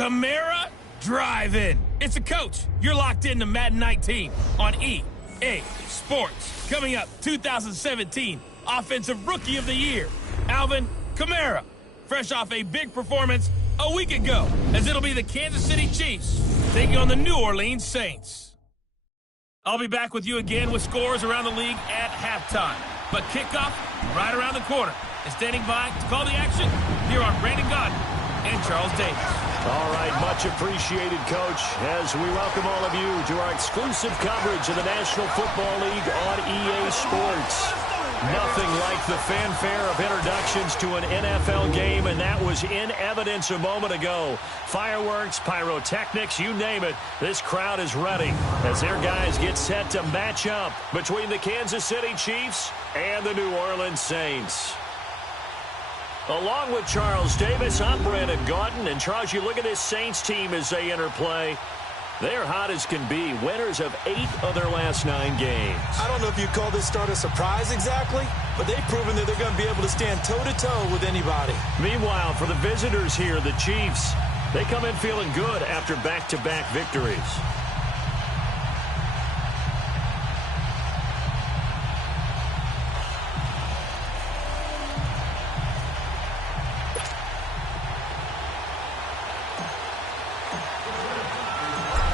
Camara Drive-In. It's a coach. You're locked into Madden 19 on EA Sports. Coming up, 2017 Offensive Rookie of the Year, Alvin Kamara. Fresh off a big performance a week ago, as it'll be the Kansas City Chiefs taking on the New Orleans Saints. I'll be back with you again with scores around the league at halftime. But kickoff right around the corner. And standing by to call the action, here are Brandon Gaudin and Charles Davis. All right, much appreciated, Coach, as we welcome all of you to our exclusive coverage of the National Football League on EA Sports. Nothing like the fanfare of introductions to an NFL game, and that was in evidence a moment ago. Fireworks, pyrotechnics, you name it, this crowd is ready as their guys get set to match up between the Kansas City Chiefs and the New Orleans Saints. Along with Charles Davis, I'm Brandon Gaudin. And, Charles, you look at this Saints team as they enter play. They're hot as can be, winners of 8 of their last 9 games. I don't know if you call this start a surprise exactly, but they've proven that they're going to be able to stand toe-to-toe with anybody. Meanwhile, for the visitors here, the Chiefs, they come in feeling good after back-to-back victories.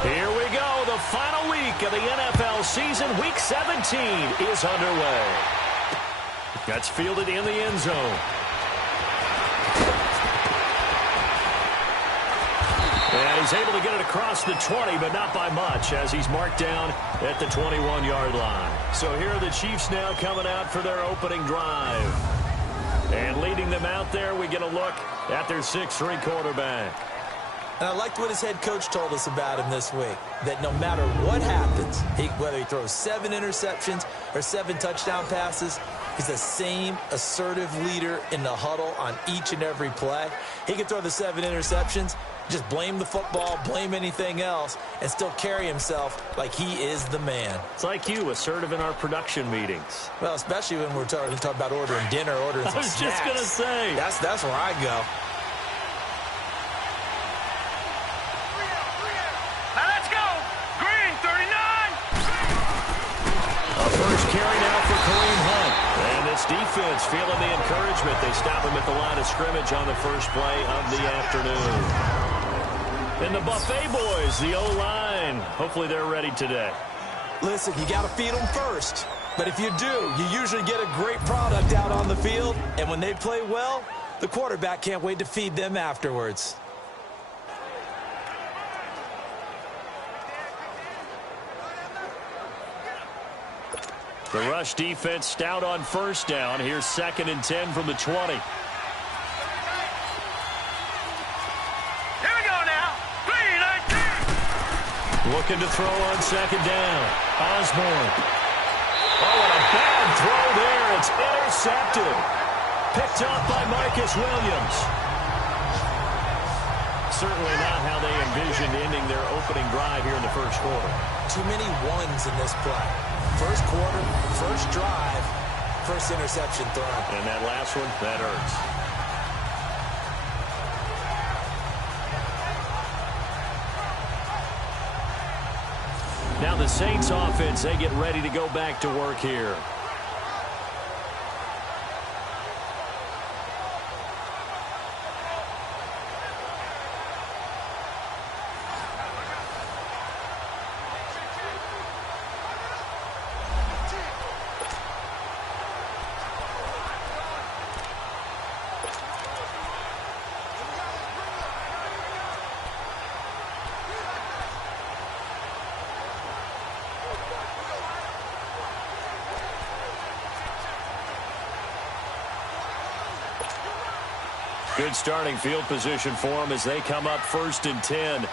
Here we go. The final week of the NFL season. Week 17 is underway. That's fielded in the end zone. And he's able to get it across the 20, but not by much, as he's marked down at the 21-yard line. So here are the Chiefs now coming out for their opening drive. And leading them out there, we get a look at their 6'3" quarterback. And I liked what his head coach told us about him this week, that no matter what happens, whether he throws 7 interceptions or 7 touchdown passes, he's the same assertive leader in the huddle on each and every play. He can throw the 7 interceptions, just blame the football, blame anything else, and still carry himself like he is the man. It's like you, assertive in our production meetings. Well, especially when we're talking about ordering dinner, ordering some snacks. I was just going to say. That's where I go. Carry now for Kareem Hunt. And this defense feeling the encouragement. They stop him at the line of scrimmage on the first play of the afternoon. And the Buffet boys, the O-line, hopefully they're ready today. Listen, you got to feed them first. But if you do, you usually get a great product out on the field. And when they play well, the quarterback can't wait to feed them afterwards. The rush defense stout on first down. Here's 2nd and 10 from the 20. Here we go now. 3-19. Looking to throw on 2nd down. Osborne. Oh, and a bad throw there. It's intercepted. Picked up by Marcus Williams. Certainly not how they envisioned ending their opening drive here in the first quarter. Too many ones in this play. First quarter, first drive, first interception thrown. And that last one, that hurts. Now the Saints offense, they get ready to go back to work here. Good starting field position for them as they come up 1st and 10.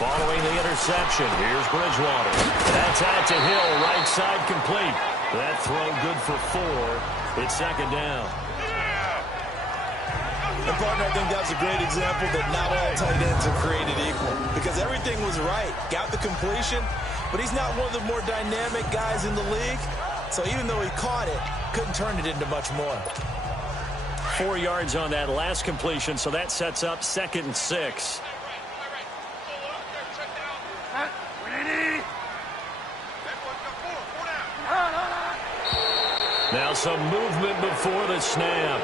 Following the interception, here's Bridgewater. That's out to Hill, right side complete. That throw good for 4. It's 2nd down. And, partner, I think that's a great example that not all tight ends are created equal. Because everything was right. Got the completion, but he's not one of the more dynamic guys in the league. So even though he caught it, couldn't turn it into much more. 4 yards on that last completion, so that sets up 2nd and 6. Now some movement before the snap.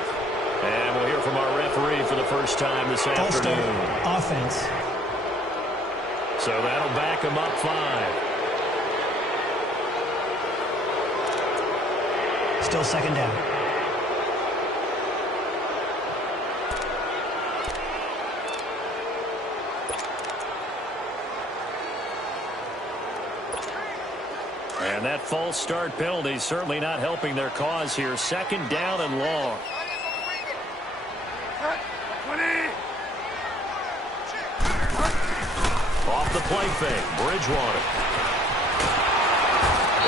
And we'll hear from our referee for the first time this afternoon. Offense. So that'll back him up 5. Still 2nd down. And that false start penalty certainly not helping their cause here. 2nd down and long. Off the play fake, Bridgewater.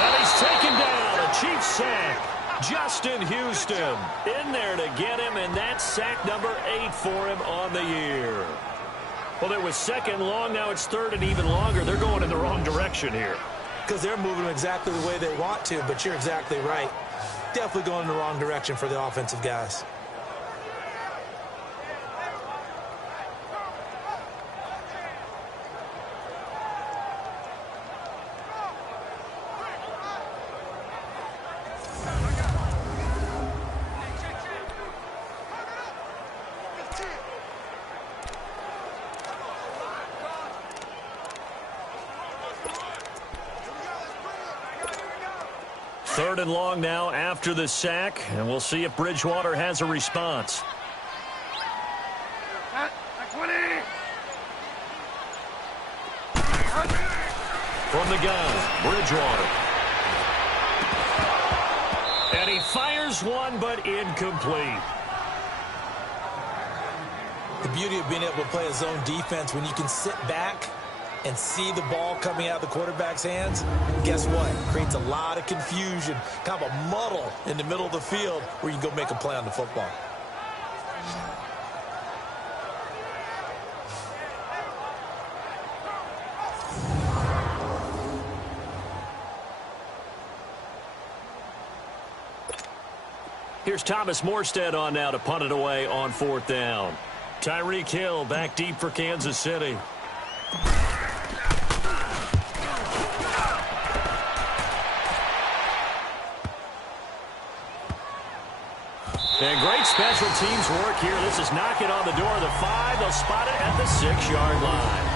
And he's taken down. A Chiefs sack. Justin Houston in there to get him, and that's sack number 8 for him on the year. Well, it was 2nd long. Now it's 3rd and even longer. They're going in the wrong direction here. Because they're moving exactly the way they want to, but you're exactly right. Definitely going in the wrong direction for the offensive guys. Third and long now after the sack, and we'll see if Bridgewater has a response. From the gun, Bridgewater. And he fires one, but incomplete. The beauty of being able to play a zone defense when you can sit back and see the ball coming out of the quarterback's hands, guess what? Creates a lot of confusion, kind of a muddle in the middle of the field where you can go make a play on the football. Here's Thomas Morstead on now to punt it away on 4th down. Tyreek Hill back deep for Kansas City. And great special teams work here. This is knocking on the door of the 5. They'll spot it at the 6-yard line.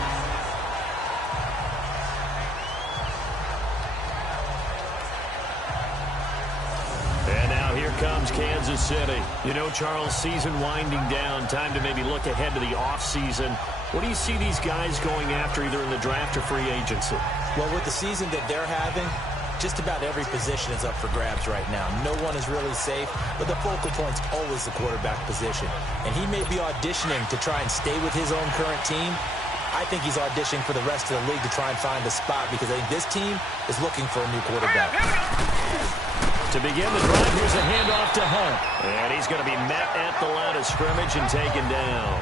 And now here comes Kansas City. You know, Charles, season winding down. Time to maybe look ahead to the offseason. What do you see these guys going after either in the draft or free agency? Well, with the season that they're having, just about every position is up for grabs right now. No one is really safe, but the focal point's always the quarterback position. And he may be auditioning to try and stay with his own current team. I think he's auditioning for the rest of the league to try and find a spot because I think this team is looking for a new quarterback. To begin the drive, here's a handoff to Hunt. And he's going to be met at the line of scrimmage and taken down.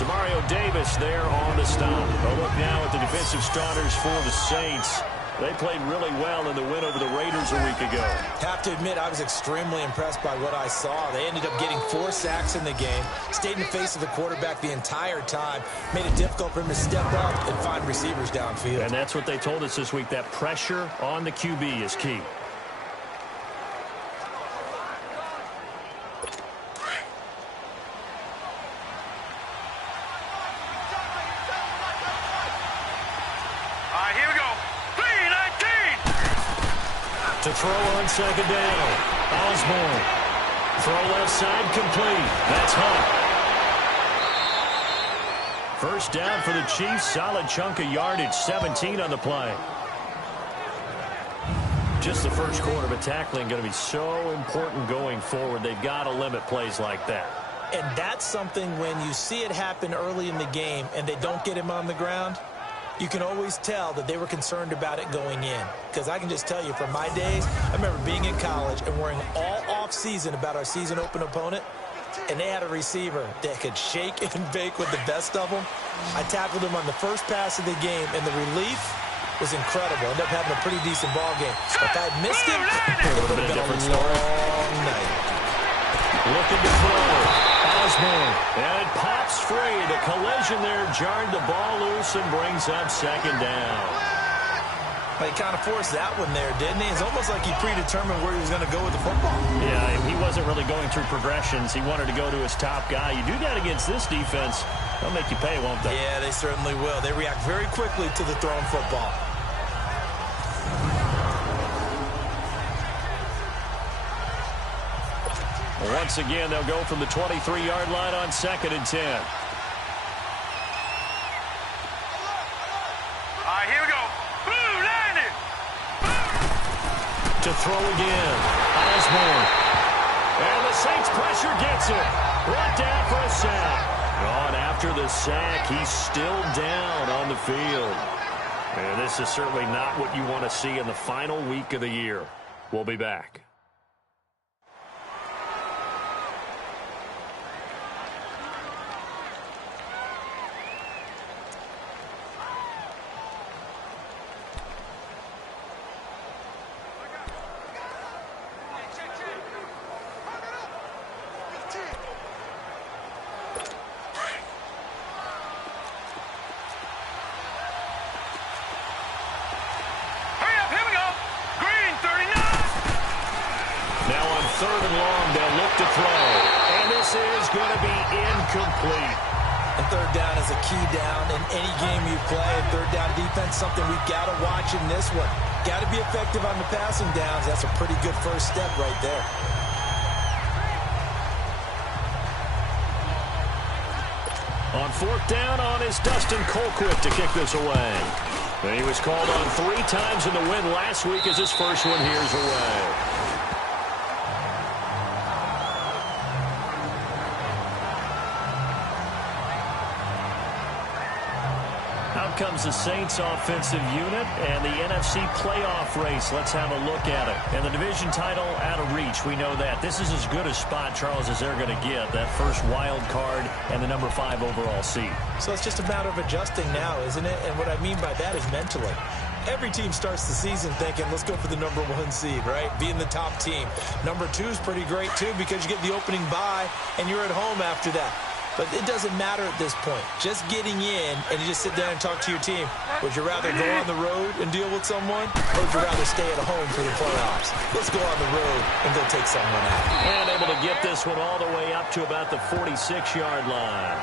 Demario Davis there on the stop. A look now at the defensive starters for the Saints. They played really well in the win over the Raiders a week ago. Have to admit, I was extremely impressed by what I saw. They ended up getting 4 sacks in the game, stayed in the face of the quarterback the entire time, made it difficult for him to step up and find receivers downfield. And that's what they told us this week, that pressure on the QB is key. To throw on 2nd down. Osborne. Throw left side complete. That's Hunt. First down for the Chiefs. Solid chunk of yardage. 17 on the play. Just the first quarter, but tackling going to be so important going forward. They've got to limit plays like that. And that's something when you see it happen early in the game and they don't get him on the ground, you can always tell that they were concerned about it going in. Because I can just tell you from my days, I remember being in college and worrying all off-season about our season open opponent, and they had a receiver that could shake and bake with the best of them. I tackled him on the first pass of the game, and the relief was incredible. Ended up having a pretty decent ball game. If I had missed him, it would have been a long night. Looking to throw. Osborne. And it pops free. The collision there jarred the ball loose and brings up second down. He kind of forced that one there, didn't he? It's almost like he predetermined where he was going to go with the football. Yeah, he wasn't really going through progressions. He wanted to go to his top guy. You do that against this defense, they'll make you pay, won't they? Yeah, they certainly will. They react very quickly to the thrown football. Once again, they'll go from the 23-yard line on 2nd and 10. All right, here we go. Boom, landed. To throw again. Osborne. And the Saints pressure gets it. Brought down for a sack. On after the sack, he's still down on the field. And this is certainly not what you want to see in the final week of the year. We'll be back. Incomplete. And third down is a key down in any game you play. And third down defense, something we've got to watch in this one. Got to be effective on the passing downs. That's a pretty good first step right there. On 4th down is Dustin Colquitt to kick this away. And he was called on 3 times in the win last week as his first one here's away. Comes the Saints offensive unit and the NFC playoff race. Let's have a look at it. And the division title out of reach. We know that. This is as good a spot, Charles, as they're going to get. That first wild card and the number 5 overall seed. So it's just a matter of adjusting now, isn't it? And what I mean by that is mentally. Every team starts the season thinking, let's go for the number 1 seed, right? Being the top team. Number 2 is pretty great, too, because you get the opening bye and you're at home after that. But it doesn't matter at this point. Just getting in and you just sit down and talk to your team. Would you rather go on the road and deal with someone, or would you rather stay at home for the playoffs? Let's go on the road and go take someone out. And able to get this one all the way up to about the 46-yard line.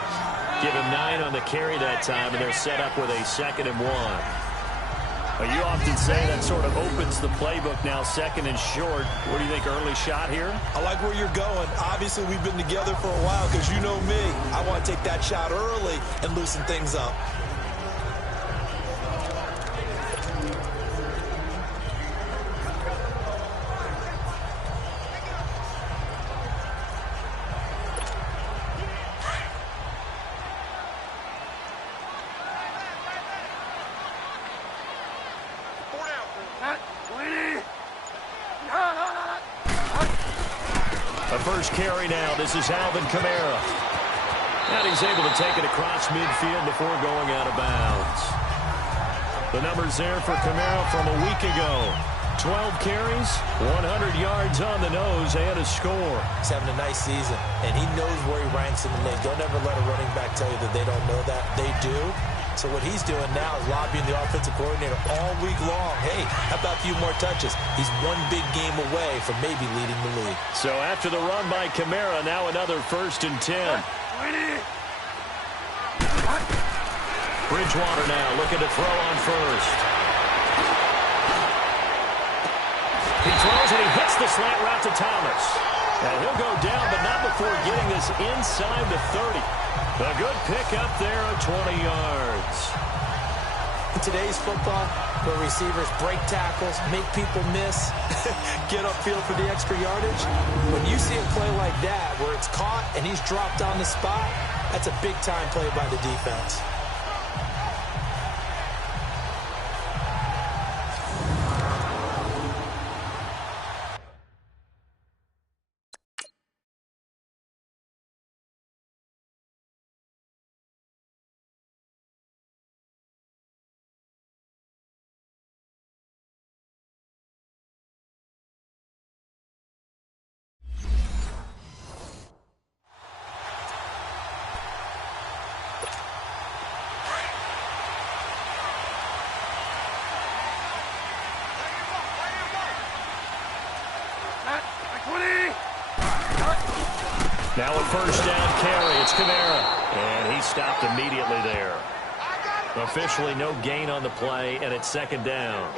Give him 9 on the carry that time, and they're set up with a 2nd and 1. You often say that sort of opens the playbook now, 2nd and short. What do you think, early shot here? I like where you're going. Obviously, we've been together for a while because you know me. I want to take that shot early and loosen things up. First carry now. This is Alvin Kamara. And he's able to take it across midfield before going out of bounds. The numbers there for Kamara from a week ago. 12 carries, 100 yards on the nose, and a score. He's having a nice season, and he knows where he ranks in the league. Don't ever let a running back tell you that they don't know that. They do. So what he's doing now is lobbying the offensive coordinator all week long. Hey, how about a few more touches? He's one big game away from maybe leading the league. So after the run by Kamara, now another 1st and 10. Bridgewater now looking to throw on first. He throws and he hits the slant route to Thomas. And he'll go down, but not before getting this inside the 30. A good pick up there of 20 yards. In today's football, where receivers break tackles, make people miss, get upfield for the extra yardage, when you see a play like that where it's caught and he's dropped on the spot, that's a big-time play by the defense. Now a first down carry. It's Kamara. And he stopped immediately there. Officially no gain on the play, and it's second down.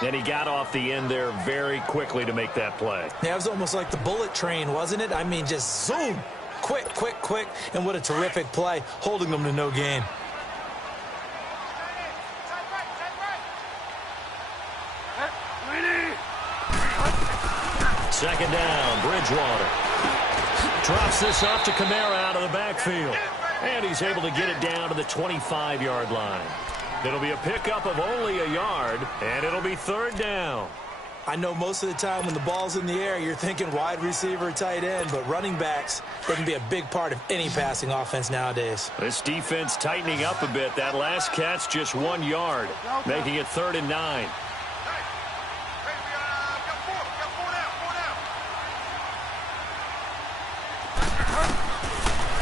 And he got off the end there very quickly to make that play. Yeah, it was almost like the bullet train, wasn't it? I mean, just zoom. Quick, quick, quick. And what a terrific play, holding them to no gain. Second down, Bridgewater. Drops this off to Kamara out of the backfield. And he's able to get it down to the 25-yard line. It'll be a pickup of only a yard, and it'll be third down. I know most of the time when the ball's in the air, you're thinking wide receiver, tight end, but running backs, they can be a big part of any passing offense nowadays. This defense tightening up a bit. That last catch just 1 yard, making it 3rd and 9.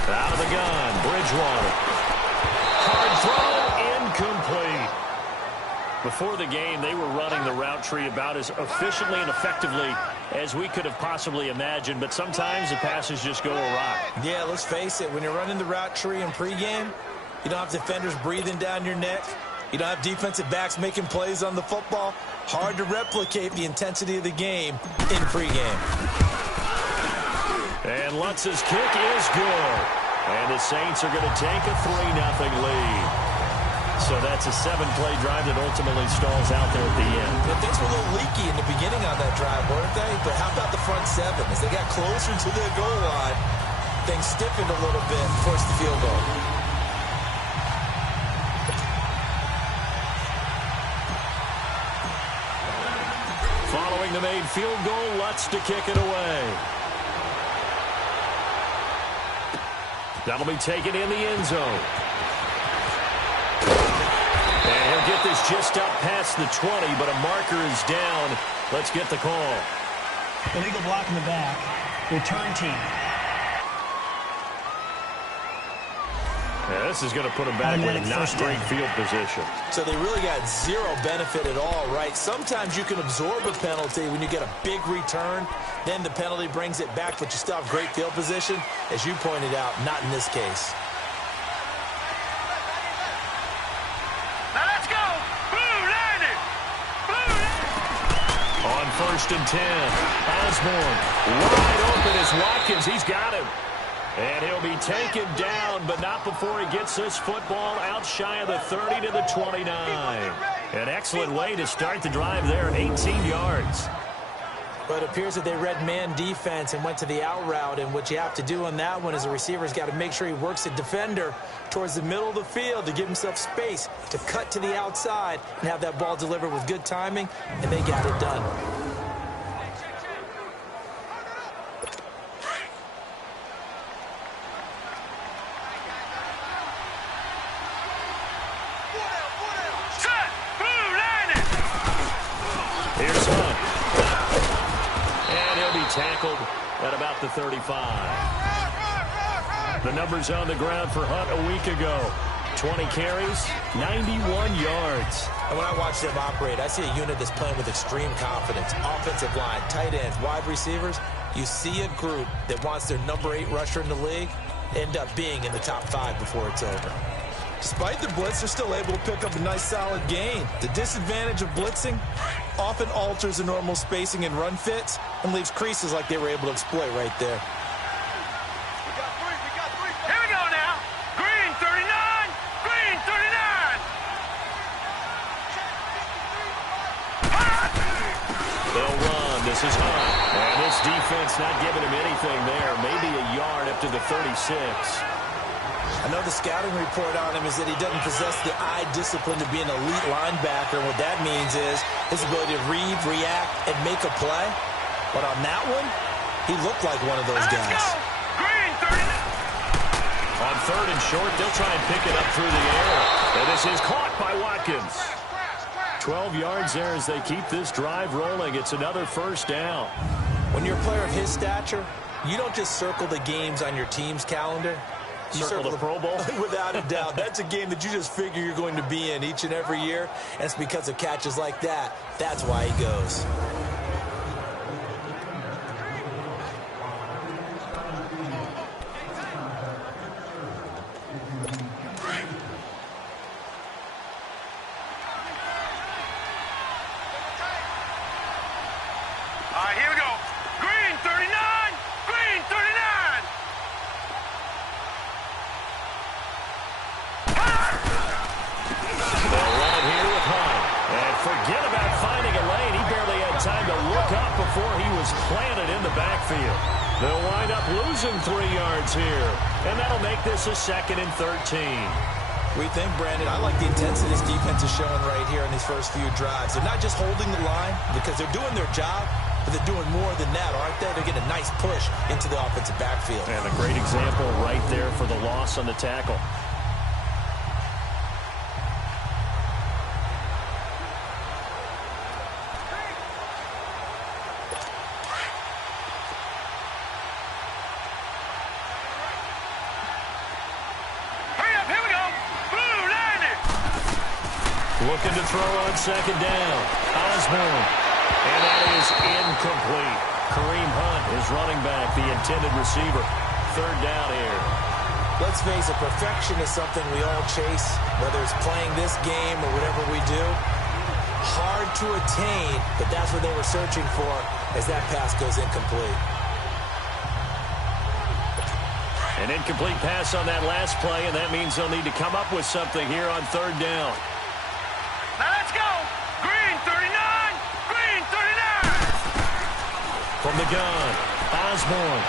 Out of the gun, Bridgewater. Hard throw, incomplete. Before the game, they were running the route tree about as efficiently and effectively as we could have possibly imagined, but sometimes the passes just go awry. Yeah, let's face it, when you're running the route tree in pregame, you don't have defenders breathing down your neck. You don't have defensive backs making plays on the football. Hard to replicate the intensity of the game in pregame. And Lutz's kick is good. And the Saints are going to take a 3-0 lead. So that's a 7-play drive that ultimately stalls out there at the end. But things were a little leaky in the beginning on that drive, weren't they? But how about the front seven? As they got closer to the goal line, things stiffened a little bit, forced the field goal. Following the made field goal, Lutz to kick it away. That'll be taken in the end zone. And he'll get this just up past the 20, but a marker is down. Let's get the call. Illegal block in the back. Return team. Yeah, this is going to put him back in not great field position. So they really got zero benefit at all, right? Sometimes you can absorb a penalty when you get a big return. Then the penalty brings it back, but you still have great field position. As you pointed out, not in this case. Now let's go. Blue line it. On 1st and 10, Osborne wide open is Watkins. He's got him. And he'll be taken down, but not before he gets this football out shy of the 30 to the 29. An excellent way to start the drive there, 18 yards. But it appears that they read man defense and went to the out route, and what you have to do on that one is the receiver's got to make sure he works the defender towards the middle of the field to give himself space to cut to the outside and have that ball delivered with good timing, and they got it done. Tackled at about the 35. The numbers on the ground for Hunt a week ago. 20 carries, 91 yards. And when I watch them operate, I see a unit that's playing with extreme confidence. Offensive line, tight ends, wide receivers. You see a group that wants their number 8 rusher in the league end up being in the top 5 before it's over. Despite the blitz, they're still able to pick up a nice solid gain. The disadvantage of blitzing often alters the normal spacing and run fits and leaves creases like they were able to exploit right there. Here we go now. Green 39. Green 39. They'll run. This is Hunt. And this defense not giving him anything there. Maybe a yard up to the 36. I know the scouting report on him is that he doesn't possess the eye discipline to be an elite linebacker. What that means is his ability to read, react, and make a play. But on that one, he looked like one of those guys. Green 39. On 3rd and short, they'll try and pick it up through the air. And this is caught by Watkins. 12 yards there as they keep this drive rolling. It's another first down. When you're a player of his stature, you don't just circle the games on your team's calendar. You circle the Pro Bowl? Without a doubt. That's a game that you just figure you're going to be in each and every year. And it's because of catches like that. That's why he goes. They'll wind up losing 3 yards here. And that'll make this a 2nd and 13. We think, Brandon, I like the intensity this defense is showing right here in these first few drives. They're not just holding the line because they're doing their job, but they're doing more than that, aren't they? They're getting a nice push into the offensive backfield. And a great example right there for the loss on the tackle. Looking to throw on 2nd down. Osborne. And that is incomplete. Kareem Hunt is running back, the intended receiver. 3rd down here. Let's face it, perfection is something we all chase, whether it's playing this game or whatever we do. Hard to attain, but that's what they were searching for as that pass goes incomplete. An incomplete pass on that last play, and that means they'll need to come up with something here on 3rd down. Now let's go. Green 39. Green 39. From the gun, Osborne.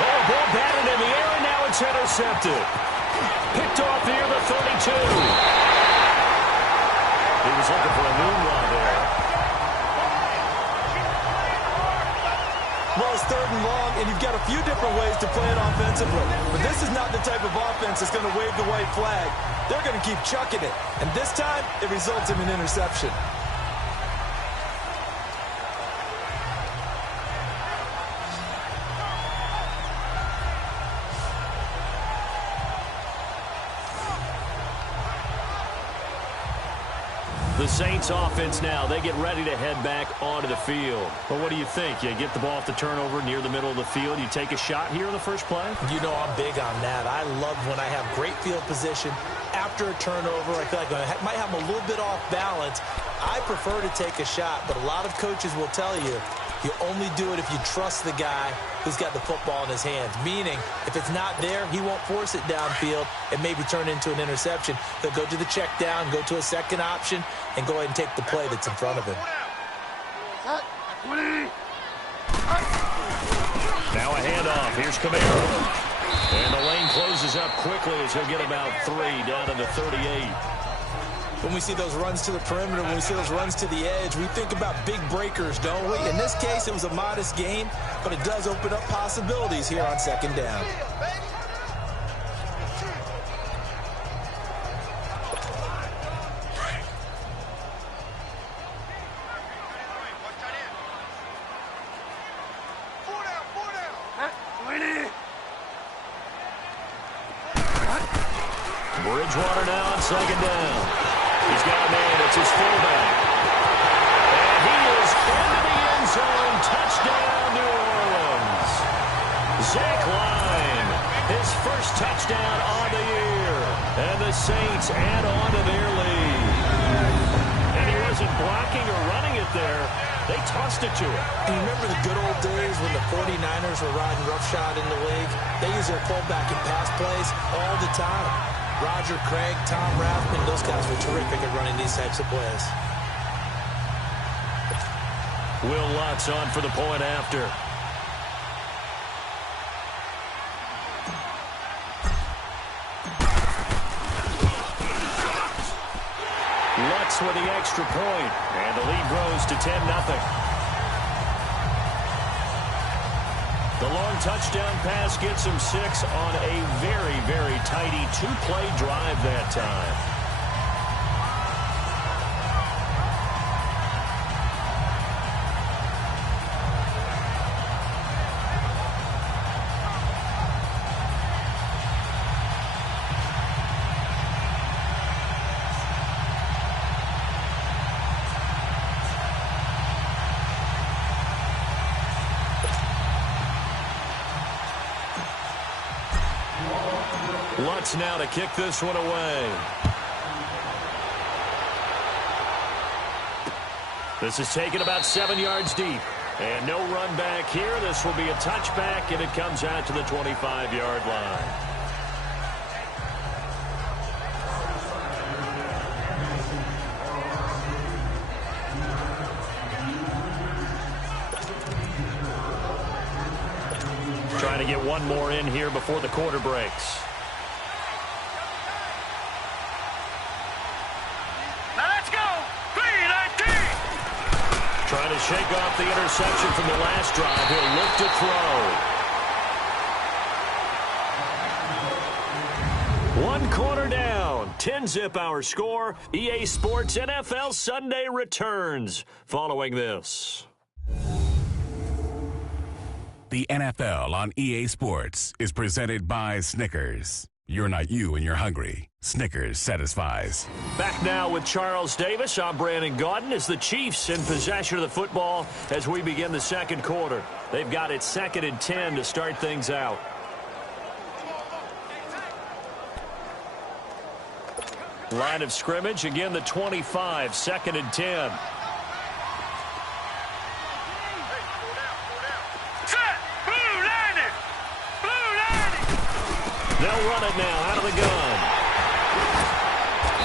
Oh, ball batted in the air, and now it's intercepted. Picked off near the 32. He was looking for a moonwalk there. Well, it's 3rd and long, and you've got a few different ways to play it offensively. But this is not the type of offense that's going to wave the white flag. They're going to keep chucking it. And this time, it results in an interception. The Saints offense now, they get ready to head back onto the field. But what do you think? You get the ball off the turnover near the middle of the field. You take a shot here on the first play? You know I'm big on that. I love when I have great field position. After a turnover, I feel like I might have them a little bit off balance. I prefer to take a shot, but a lot of coaches will tell you, you only do it if you trust the guy who's got the football in his hands. Meaning, if it's not there, he won't force it downfield and maybe turn into an interception. He'll go to the check down, go to a second option, and go ahead and take the play that's in front of him. Now a handoff. Here's Camaro. And the lane closes up quickly as he'll get about 3 down to the 38. When we see those runs to the perimeter, when we see those runs to the edge, we think about big breakers, don't we? In this case, it was a modest gain, but it does open up possibilities here on 2nd down. Bridgewater now on 2nd down. He's got a man. It's his fullback. And he is into the end zone. Touchdown, New Orleans. Zach Line, his first touchdown on the year. And the Saints add on to their lead. And he wasn't blocking or running it there. They tossed it to him. And you remember the good old days when the 49ers were riding roughshod in the league? They use their fullback in pass plays all the time. Roger Craig, Tom Rathman, those guys were terrific at running these types of plays. Will Lutz on for the point after. Lutz with the extra point, and the lead grows to 10-0. The long touchdown pass gets him 6 on a very, very tidy 2-play drive that time. Lutz now to kick this one away. This is taken about 7 yards deep. And no run back here. This will be a touchback, and it comes out to the 25-yard line. to get one more in here before the quarter breaks. Now let's go. 3-19. Trying to shake off the interception from the last drive. He'll look to throw. One quarter down. 10-zip our score. EA Sports NFL Sunday returns following this. The NFL on EA Sports is presented by Snickers. You're not you when you're hungry. Snickers satisfies. Back now with Charles Davis. I'm Brandon Gaudin as the Chiefs in possession of the football as we begin the second quarter. They've got it 2nd and 10 to start things out. Line of scrimmage, again the 25, 2nd and 10. They'll run it now out of the gun.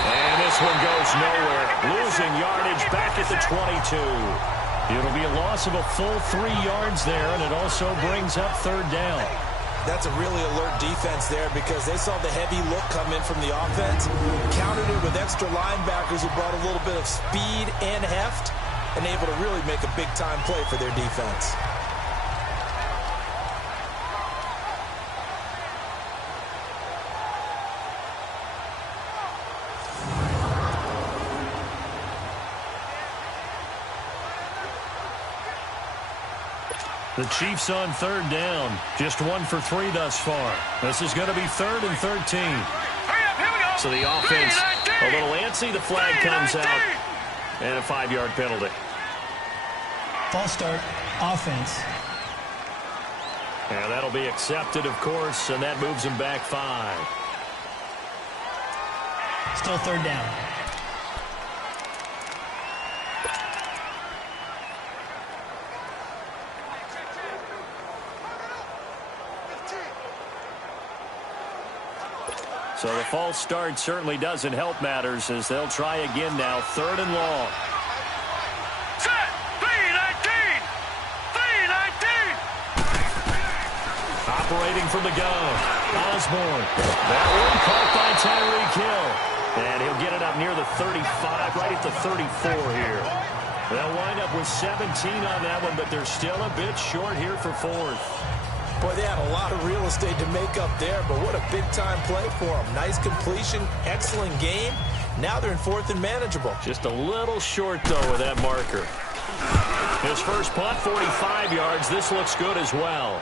And this one goes nowhere. Losing yardage back at the 22. It'll be a loss of a full 3 yards there, and it also brings up 3rd down. That's a really alert defense there because they saw the heavy look come in from the offense, countered it with extra linebackers who brought a little bit of speed and heft, and able to really make a big-time play for their defense. The Chiefs on 3rd down. Just 1 for 3 thus far. This is going to be 3rd and 13. So the offense a little antsy. The flag comes out. And a 5-yard penalty. False start, offense. And that'll be accepted, of course, and that moves him back 5. Still 3rd down. So the false start certainly doesn't help matters as they'll try again now. 3rd and long. Set. 3-19. 3-19. Operating from the gun. Osborne. That one caught by Tyreek Hill. And he'll get it up near the 35, right at the 34 here. They'll wind up with 17 on that one, but they're still a bit short here for 4th. Boy, they had a lot of real estate to make up there, but what a big-time play for them. Nice completion, excellent game. Now they're in 4th and manageable. Just a little short, though, with that marker. His first punt, 45 yards. This looks good as well.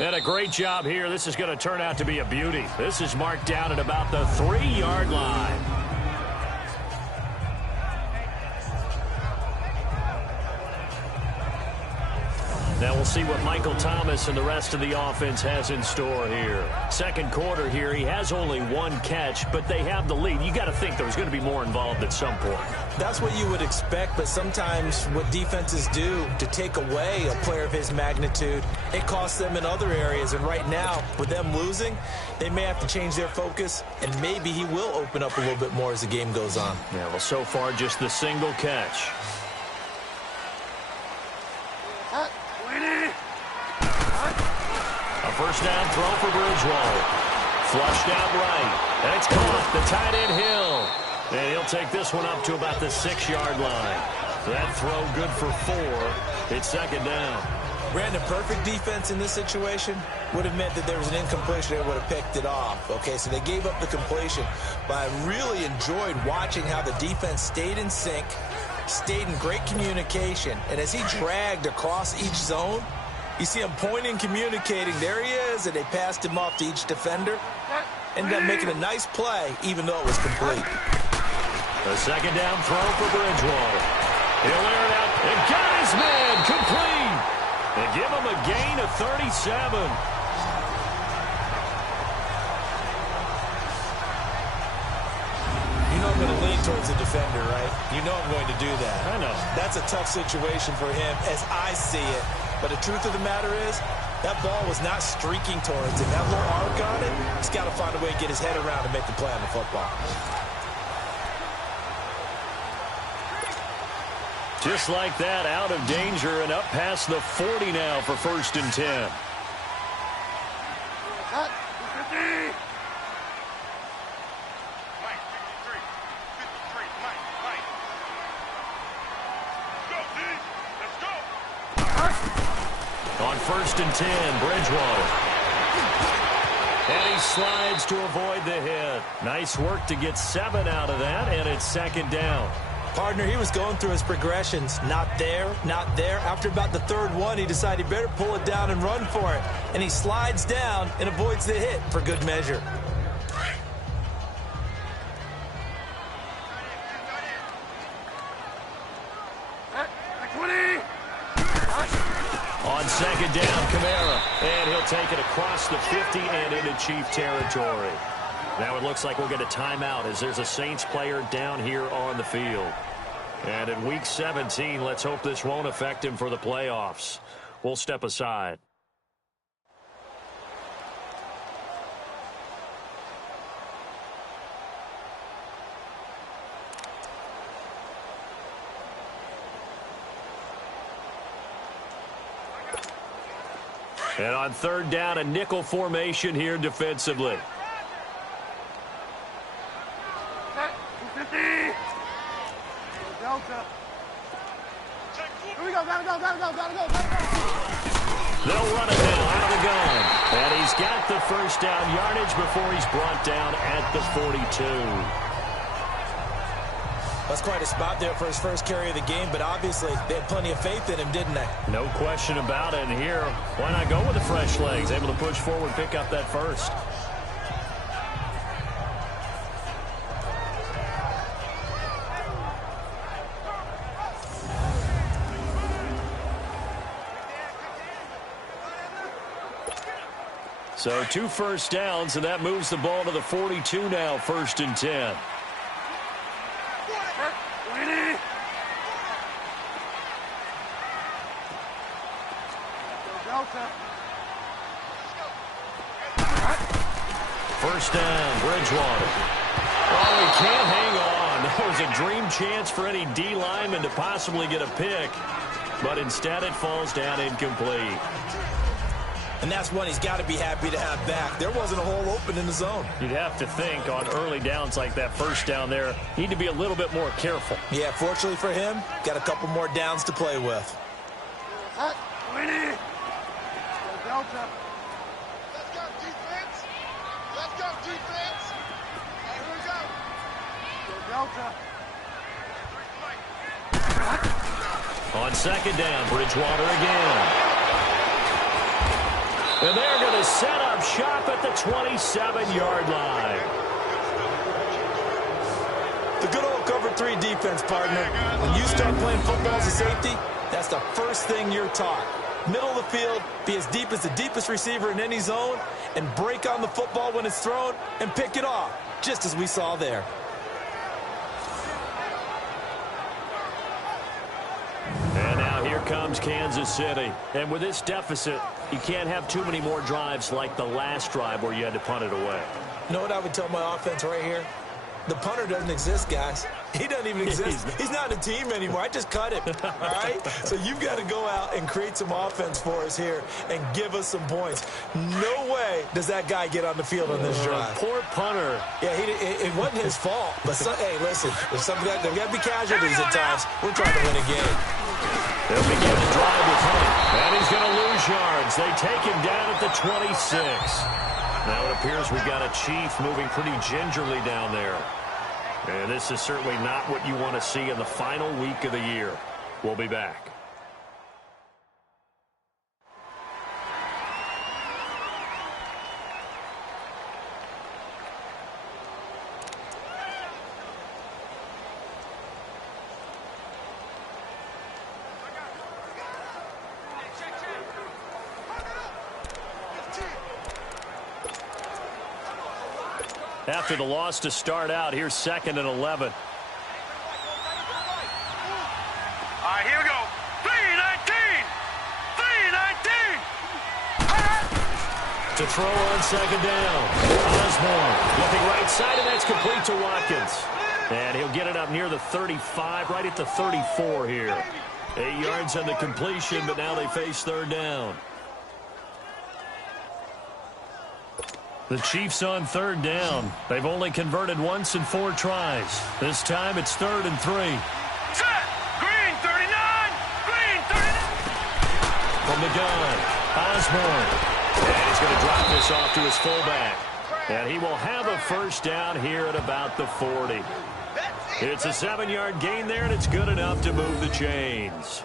And a great job here. This is going to turn out to be a beauty. This is marked down at about the 3-yard line. Now we'll see what Michael Thomas and the rest of the offense has in store here. Second quarter here, he has only 1 catch, but they have the lead. You got to think there's going to be more involved at some point. That's what you would expect, but sometimes what defenses do to take away a player of his magnitude, it costs them in other areas. And right now, with them losing, they may have to change their focus, and maybe he will open up a little bit more as the game goes on. Yeah, well, so far, just the single catch. A first down throw for Bridgewater. Flushed out right. And it's caught. The tight end Hill. And he'll take this one up to about the 6-yard line. That throw good for 4. It's 2nd down. Brandon, perfect defense in this situation would have meant that there was an incompletion. They would have picked it off. Okay, so they gave up the completion. But I really enjoyed watching how the defense stayed in sync, stayed in great communication. And as he dragged across each zone, you see him pointing, communicating. There he is, and they passed him off to each defender. Ended up making a nice play, even though it was complete. A 2nd down throw for Bridgewater. He'll air it out and got his man complete. They give him a gain of 37. You know I'm going to lean towards the defender, right? You know I'm going to do that. I know. That's a tough situation for him as I see it. But the truth of the matter is, that ball was not streaking towards him. That little arc on it, he's got to find a way to get his head around and make the play on the football. Just like that, out of danger and up past the 40 now for 1st and 10. On 1st and 10, Bridgewater. And he slides to avoid the hit. Nice work to get 7 out of that, and it's 2nd down. Partner, he was going through his progressions. Not there, not there. After about the 3rd one, he decided he better pull it down and run for it. And he slides down and avoids the hit for good measure. On 2nd down, Kamara. And he'll take it across the 50 and into Chief territory. Now it looks like we'll get a timeout as there's a Saints player down here on the field. And in Week 17, let's hope this won't affect him for the playoffs. We'll step aside. And on 3rd down, a nickel formation here defensively. They'll run it now out of the gun. And he's got the 1st down yardage before he's brought down at the 42. That's quite a spot there for his first carry of the game, but obviously they had plenty of faith in him, didn't they? No question about it. And here, why not go with the fresh legs? Able to push forward, pick up that 1st. So 2 first downs, and that moves the ball to the 42 now, 1st and 10. First down, Bridgewater. Oh, he can't hang on. That was a dream chance for any D lineman to possibly get a pick, but instead it falls down incomplete. And that's one he's got to be happy to have back. There wasn't a hole open in the zone. You'd have to think on early downs like that 1st down there, need to be a little bit more careful. Yeah, fortunately for him, got a couple more downs to play with. Let's go, defense. Let's go, defense. Here we go. Delta. On 2nd down, Bridgewater again. And they're going to set up shop at the 27-yard line. The good old cover 3 defense, partner. When you start playing football as a safety, that's the first thing you're taught. Middle of the field, be as deep as the deepest receiver in any zone, and break on the football when it's thrown and pick it off, just as we saw there. And now here comes Kansas City. And with this deficit, you can't have too many more drives like the last drive where you had to punt it away. You know what I would tell my offense right here? The punter doesn't exist, guys. He doesn't even exist. He's not in a team anymore. I just cut him, all right? So you've got to go out and create some offense for us here and give us some points. No way does that guy get on the field on this drive. Poor punter. Yeah, it wasn't his fault. But, hey, listen, there's something that there got to be casualties at times. We're trying to win a game. They'll begin the drive with Hunt. And he's going to lose yards. They take him down at the 26. Now it appears we've got a Chief moving pretty gingerly down there. And this is certainly not what you want to see in the final week of the year. We'll be back. After the loss to start out, here's 2nd and 11. All right, here we go. 3-19. 3-19. To throw on 2nd down. Osborne looking right side, and that's complete to Watkins. And he'll get it up near the 35, right at the 34 here. 8 yards on the completion, but now they face third down. The Chiefs on third down. They've only converted once in 4 tries. This time it's 3rd and 3. Set. Green 39. Green 39. From the gun, Osborne. And he's going to drop this off to his fullback. And he will have a first down here at about the 40. It's a 7-yard gain there, and it's good enough to move the chains.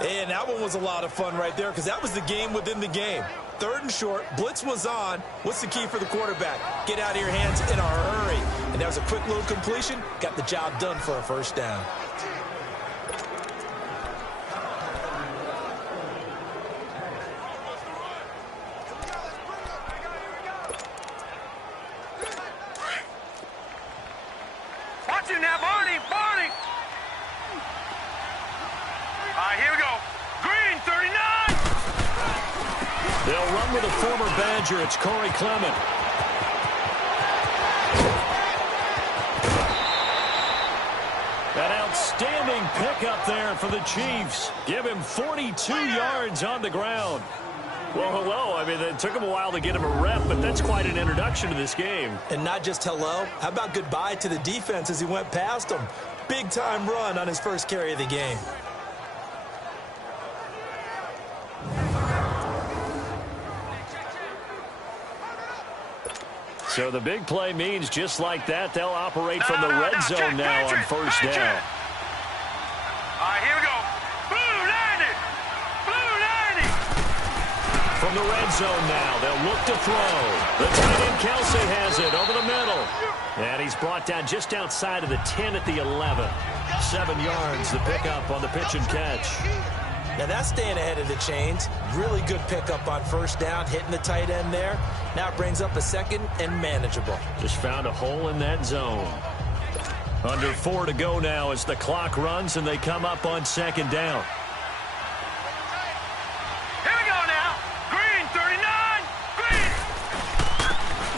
And that one was a lot of fun right there because that was the game within the game. 3rd and short, blitz was on. What's the key for the quarterback? Get out of your hands in a hurry. And that was a quick little completion. Got the job done for a first down. Watch him now, Barney. Barney. All right, here we go. Green 39. They'll run with a former Badger. It's Corey Clement. An outstanding pickup there for the Chiefs. Give him 42 yards on the ground. Well, hello. I mean, it took him a while to get him a rep, but that's quite an introduction to this game. And not just hello. How about goodbye to the defense as he went past them? Big-time run on his first carry of the game. So the big play means just like that, they'll operate from the red zone now on first down. All right, here we go. Blue 90. Blue 90. From the red zone now, they'll look to throw. The tight end Kelsey has it over the middle. And he's brought down just outside of the 10 at the 11. 7 yards, the pickup on the pitch and catch. Now that's staying ahead of the chains. Really good pickup on first down, hitting the tight end there. Now it brings up a second and manageable. Just found a hole in that zone. Under 4 to go now as the clock runs and they come up on second down. Here we go now. Green 39. Green.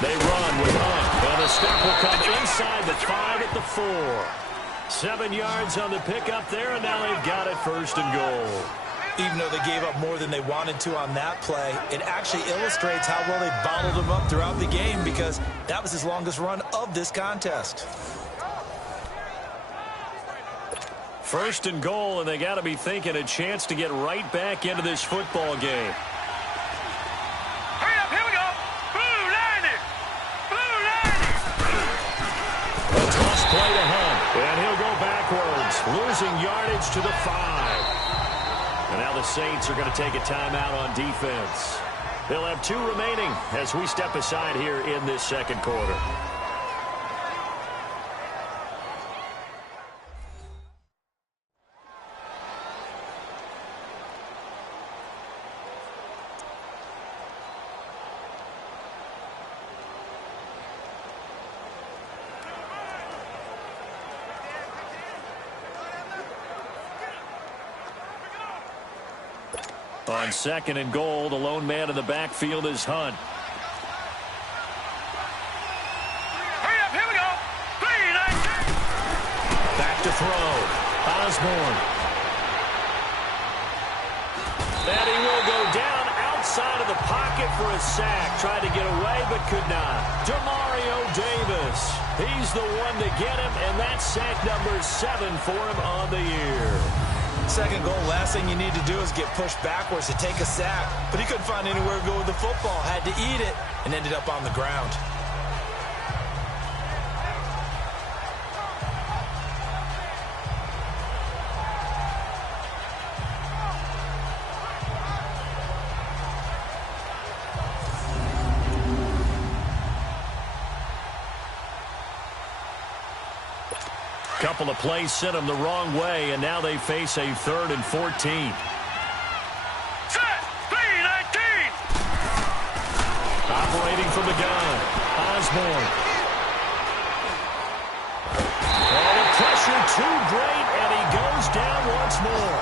They run with Hunt, and a step will come inside the 5 at the 4. 7 yards on the pickup there, and now they've got it first and goal. Even though they gave up more than they wanted to on that play, it actually illustrates how well they bottled him up throughout the game because that was his longest run of this contest. First and goal, and they got to be thinking a chance to get right back into this football game. Hurry up, here we go. Blue 90. Blue 90. A toss play to Hunt, and he'll go backwards, losing yardage to the 5. And now the Saints are going to take a timeout on defense. They'll have 2 remaining as we step aside here in this second quarter. On second and goal, the lone man in the backfield is Hunt. Hurry up, here we go. Green 90. Back to throw. Osborne. And he will go down outside of the pocket for a sack. Tried to get away, but could not. Demario Davis. He's the one to get him, and that's sack number 7 for him on the year. Second goal, last thing you need to do is get pushed backwards to take a sack. But he couldn't find anywhere to go with the football. Had to eat it and ended up on the ground. Couple of plays sent them the wrong way, and now they face a 3rd and 14. Set. Green 19. Operating from the gun, Osborne. Oh, the pressure too great, and he goes down once more.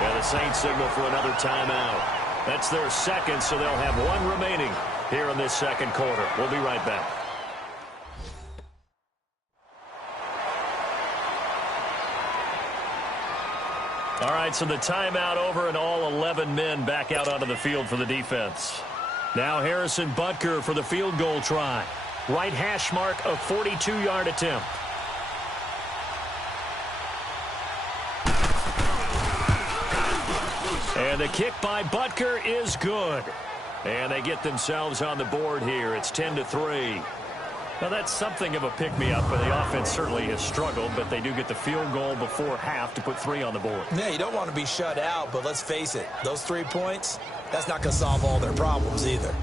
And the Saints signal for another timeout. That's their second, so they'll have 1 remaining here in this second quarter. We'll be right back. All right, so the timeout over and all 11 men back out onto the field for the defense. Now Harrison Butker for the field goal try. Right hash mark, a 42-yard attempt. And the kick by Butker is good. And they get themselves on the board here. It's 10-3. Now, that's something of a pick-me-up, but the offense certainly has struggled, but they do get the field goal before half to put 3 on the board. Yeah, you don't want to be shut out, but let's face it, those 3 points, that's not going to solve all their problems either.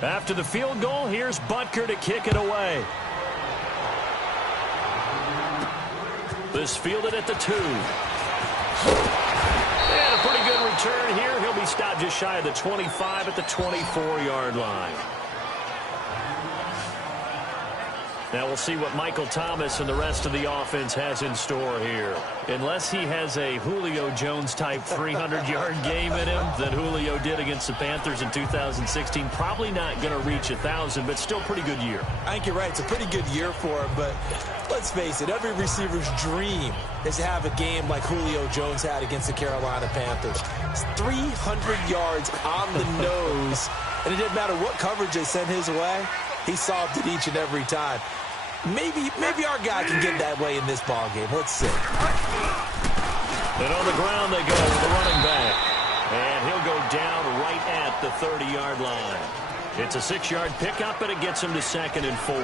After the field goal, here's Butker to kick it away. This fielded at the 2. And a pretty good return here. He'll be stopped just shy of the 25 at the 24-yard line. Now we'll see what Michael Thomas and the rest of the offense has in store here. Unless he has a Julio Jones-type 300-yard game in him that Julio did against the Panthers in 2016, probably not going to reach 1,000, but still pretty good year. I think you're right. It's a pretty good year for him, but let's face it, every receiver's dream is to have a game like Julio Jones had against the Carolina Panthers. It's 300 yards on the nose, and it didn't matter what coverage they sent his way. He solved it each and every time. Maybe our guy can get that way in this ball game. Let's see. And on the ground they go with the running back. And he'll go down right at the 30-yard line. It's a 6-yard pickup, and it gets him to 2nd and 4.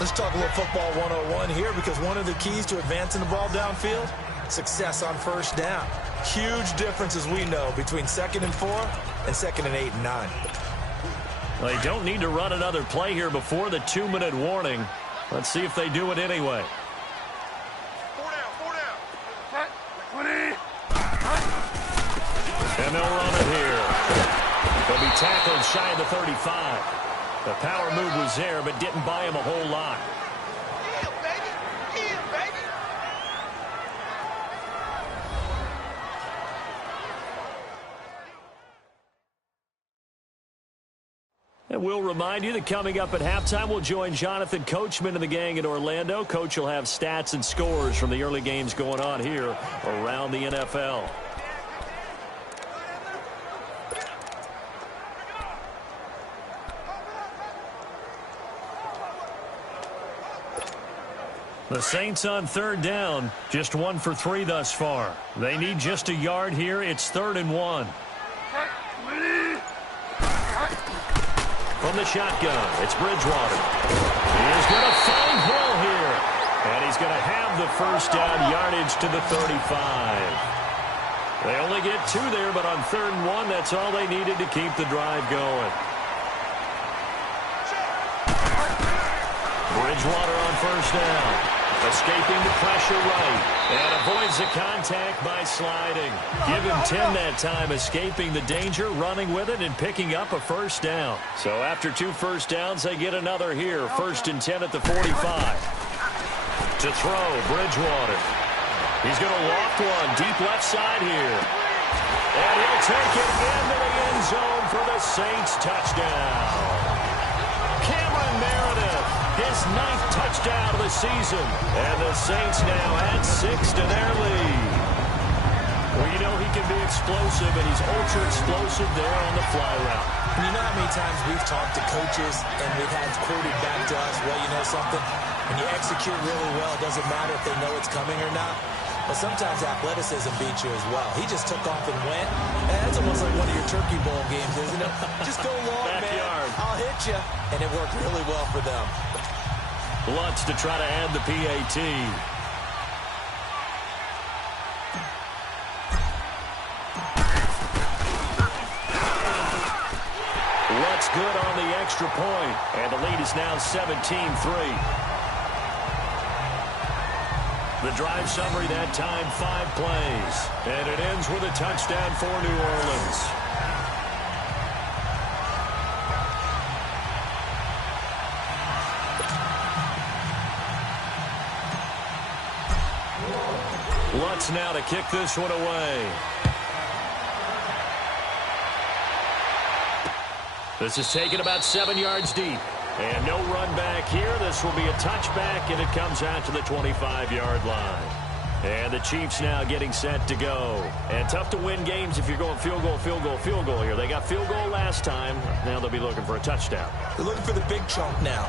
Let's talk a little football 101 here, because one of the keys to advancing the ball downfield, success on first down. Huge difference, as we know, between 2nd and 4 and 2nd and 8 and 9. They don't need to run another play here before the 2-minute warning. Let's see if they do it anyway. 4 down. 20. And they'll run it here. They'll be tackled shy of the 35. The power move was there, but didn't buy him a whole lot. Heel, baby. Heel, baby. And we'll remind you that coming up at halftime, we'll join Jonathan Coachman and the gang in Orlando. Coach will have stats and scores from the early games going on here around the NFL. The Saints on 3rd down, just 1 for 3 thus far. They need just a yard here. It's 3rd and 1. From the shotgun, it's Bridgewater. He is going to find Hill here. And he's going to have the first down, yardage to the 35. They only get 2 there, but on 3rd and 1, that's all they needed to keep the drive going. Bridgewater on first down. Escaping the pressure right. And avoids the contact by sliding. Give him 10 that time, escaping the danger, running with it, and picking up a first down. So after 2 first downs, they get another here. 1st and 10 at the 45. To throw, Bridgewater. He's going to loft one deep left side here. And he'll take it into the end zone for the Saints touchdown. Cameron Meredith, his 9th touchdown of the season. And the Saints now add 6 to their lead. Well, you know he can be explosive, and he's ultra-explosive there on the fly route. And you know how many times we've talked to coaches and we've had quoted back to us, well, you know something? When you execute really well, it doesn't matter if they know it's coming or not. But sometimes athleticism beats you as well. He just took off and went. And that's almost like one of your Turkey Bowl games, isn't it? Just go long, Backyard. man. I'll hit you. And it worked really well for them. Lutz to try to add the PAT. Lutz good on the extra point. And the lead is now 17-3. The drive summary that time, 5 plays. And it ends with a touchdown for New Orleans. Lutz now to kick this one away. This is taken about 7 yards deep. And no run back here. This will be a touchback, and it comes out to the 25-yard line. And the Chiefs now getting set to go. And tough to win games if you're going field goal, field goal, field goal here. They got field goal last time. Now they'll be looking for a touchdown. They're looking for the big chunk now.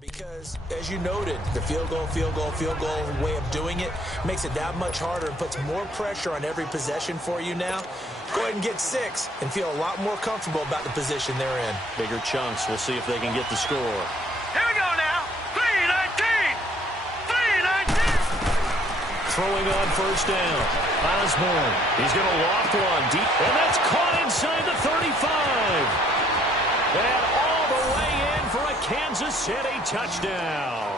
Because, as you noted, the field goal way of doing it makes it that much harder and puts more pressure on every possession for you now. Go ahead and get 6 and feel a lot more comfortable about the position they're in. Bigger chunks. We'll see if they can get the score. Here we go now. 3-19. 3-19. Throwing on first down. Osborne. He's going to loft one deep. And that's caught inside the 35. And all the way in for a Kansas City touchdown.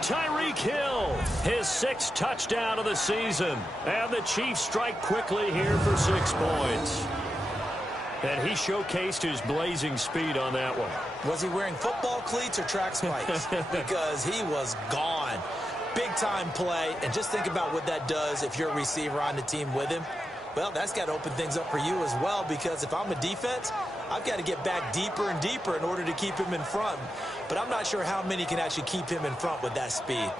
Tyreek Hill, his 6th touchdown of the season. And the Chiefs strike quickly here for 6 points. And he showcased his blazing speed on that one. Was he wearing football cleats or track spikes? Because he was gone. Big-time play. And just think about what that does if you're a receiver on the team with him. Well, that's got to open things up for you as well, because if I'm a defense, I've got to get back deeper and deeper in order to keep him in front. But I'm not sure how many can actually keep him in front with that speed.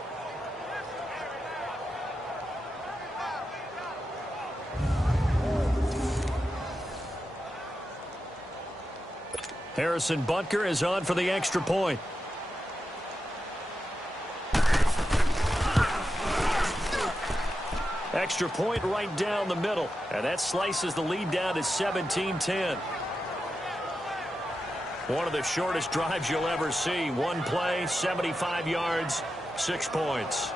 Harrison Butker is on for the extra point. Extra point right down the middle. And that slices the lead down to 17-10. One of the shortest drives you'll ever see. One play, 75 yards, 6 points.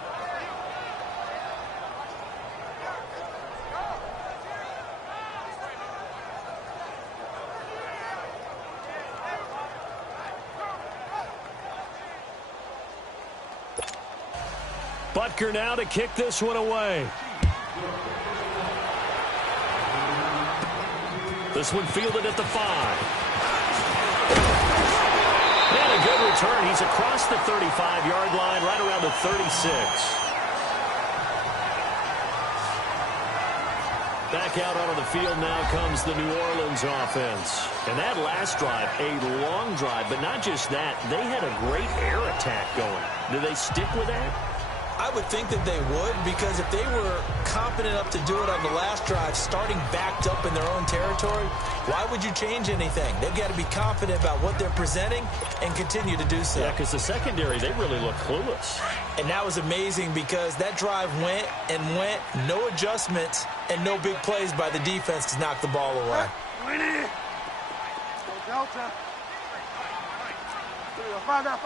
Butker now to kick this one away. This one fielded at the 5. And a good return. He's across the 35-yard line, right around the 36. Back out onto the field now comes the New Orleans offense. And that last drive, a long drive, but not just that. They had a great air attack going. Do they stick with that? I would think that they would, because if they were confident enough to do it on the last drive, starting backed up in their own territory, why would you change anything? They've got to be confident about what they're presenting and continue to do so. Yeah, because the secondary, they really look clueless. And that was amazing, because that drive went and went, no adjustments and no big plays by the defense to knock the ball away. Delta. Find out.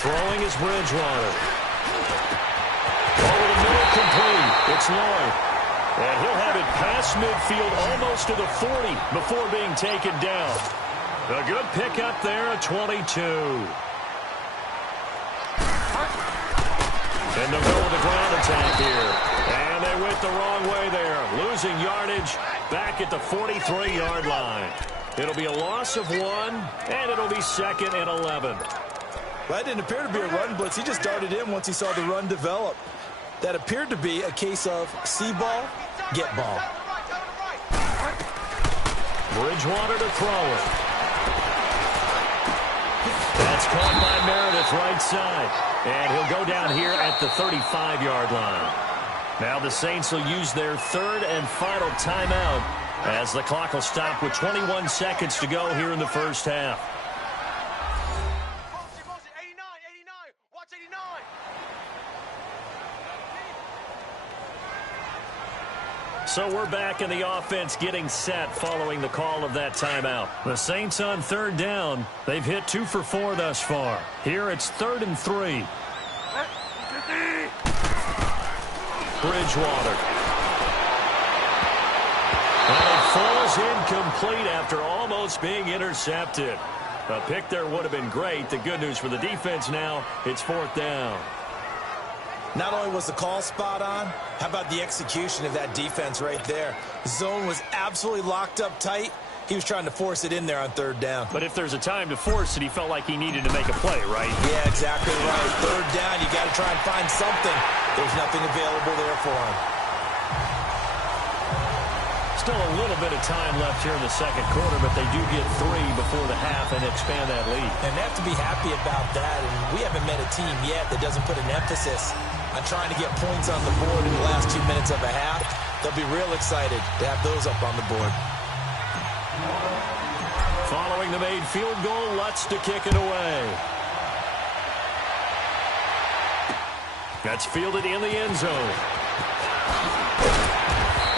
Throwing is Bridgewater. Over the middle, complete. It's Lloyd. And he'll have it past midfield, almost to the 40 before being taken down. A good pickup there at 22. And they'll go with the ground attack here. And they went the wrong way there. Losing yardage back at the 43-yard line. It'll be a loss of 1, and it'll be 2nd and 11. Well, that didn't appear to be a run blitz. He just darted in once he saw the run develop. That appeared to be a case of see ball, get ball. Bridgewater to throw it. That's caught by Meredith right side. And he'll go down here at the 35-yard line. Now the Saints will use their 3rd and final timeout as the clock will stop with 21 seconds to go here in the first half. So we're back in the offense getting set following the call of that timeout. The Saints on 3rd down. They've hit 2 for 4 thus far. Here it's 3rd and 3. Bridgewater. And it falls incomplete after almost being intercepted. A pick there would have been great. The good news for the defense now, it's 4th down. Not only was the call spot on, how about the execution of that defense right there? The zone was absolutely locked up tight. He was trying to force it in there on third down. But if there's a time to force it, he felt like he needed to make a play, right? Yeah, exactly right. Third down, you got to try and find something. There's nothing available there for him. Still a little bit of time left here in the second quarter, but they do get 3 before the half and expand that lead. And they have to be happy about that. And we haven't met a team yet that doesn't put an emphasis on trying to get points on the board in the last 2 minutes of a half. They'll be real excited to have those up on the board. Following the made field goal, Lutz to kick it away. That's fielded in the end zone.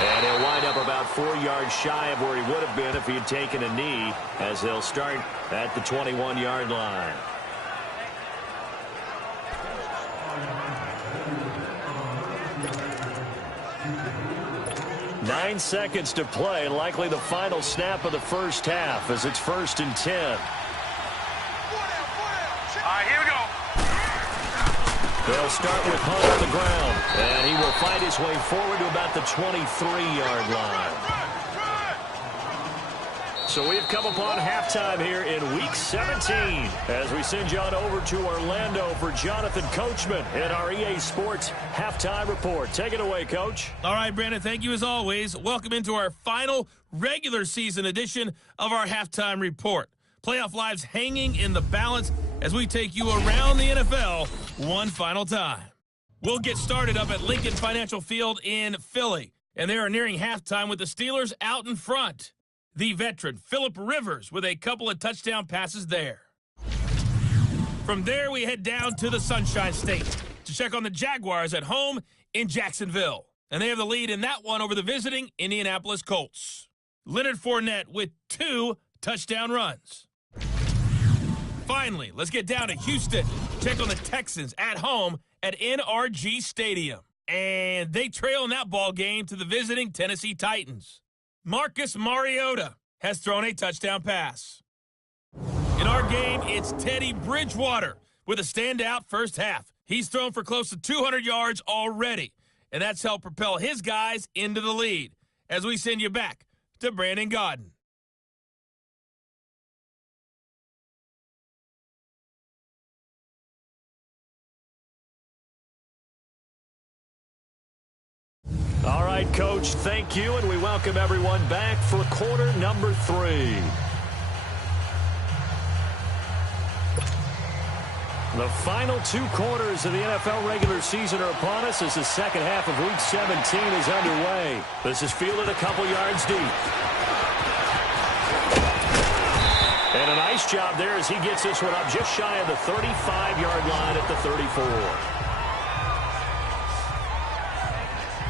And he'll wind up about 4 yards shy of where he would have been if he had taken a knee, as they'll start at the 21-yard line. Nine seconds to play, likely the final snap of the first half, as it's 1st and 10. All right, here we go. They'll start with Hunt on the ground, and he will find his way forward to about the 23-yard line. So we've come upon halftime here in Week 17 as we send you on over to Orlando for Jonathan Coachman in our EA Sports Halftime Report. Take it away, Coach. All right, Brandon, thank you as always. Welcome into our final regular season edition of our Halftime Report. Playoff lives hanging in the balance as we take you around the NFL one final time. We'll get started up at Lincoln Financial Field in Philly, and they are nearing halftime with the Steelers out in front. The veteran, Phillip Rivers, with a couple of touchdown passes there. From there, we head down to the Sunshine State to check on the Jaguars at home in Jacksonville. And they have the lead in that one over the visiting Indianapolis Colts. Leonard Fournette with 2 touchdown runs. Finally, let's get down to Houston. Check on the Texans at home at NRG Stadium. And they trail in that ball game to the visiting Tennessee Titans. Marcus Mariota has thrown a touchdown pass. In our game, it's Teddy Bridgewater with a standout first half. He's thrown for close to 200 yards already, and that's helped propel his guys into the lead. As we send you back to Brandon Gaudin. All right, Coach, thank you, and we welcome everyone back for quarter number 3. The final 2 quarters of the NFL regular season are upon us as the second half of Week 17 is underway. This is fielded a couple yards deep. And a nice job there as he gets this one up just shy of the 35-yard line at the 34.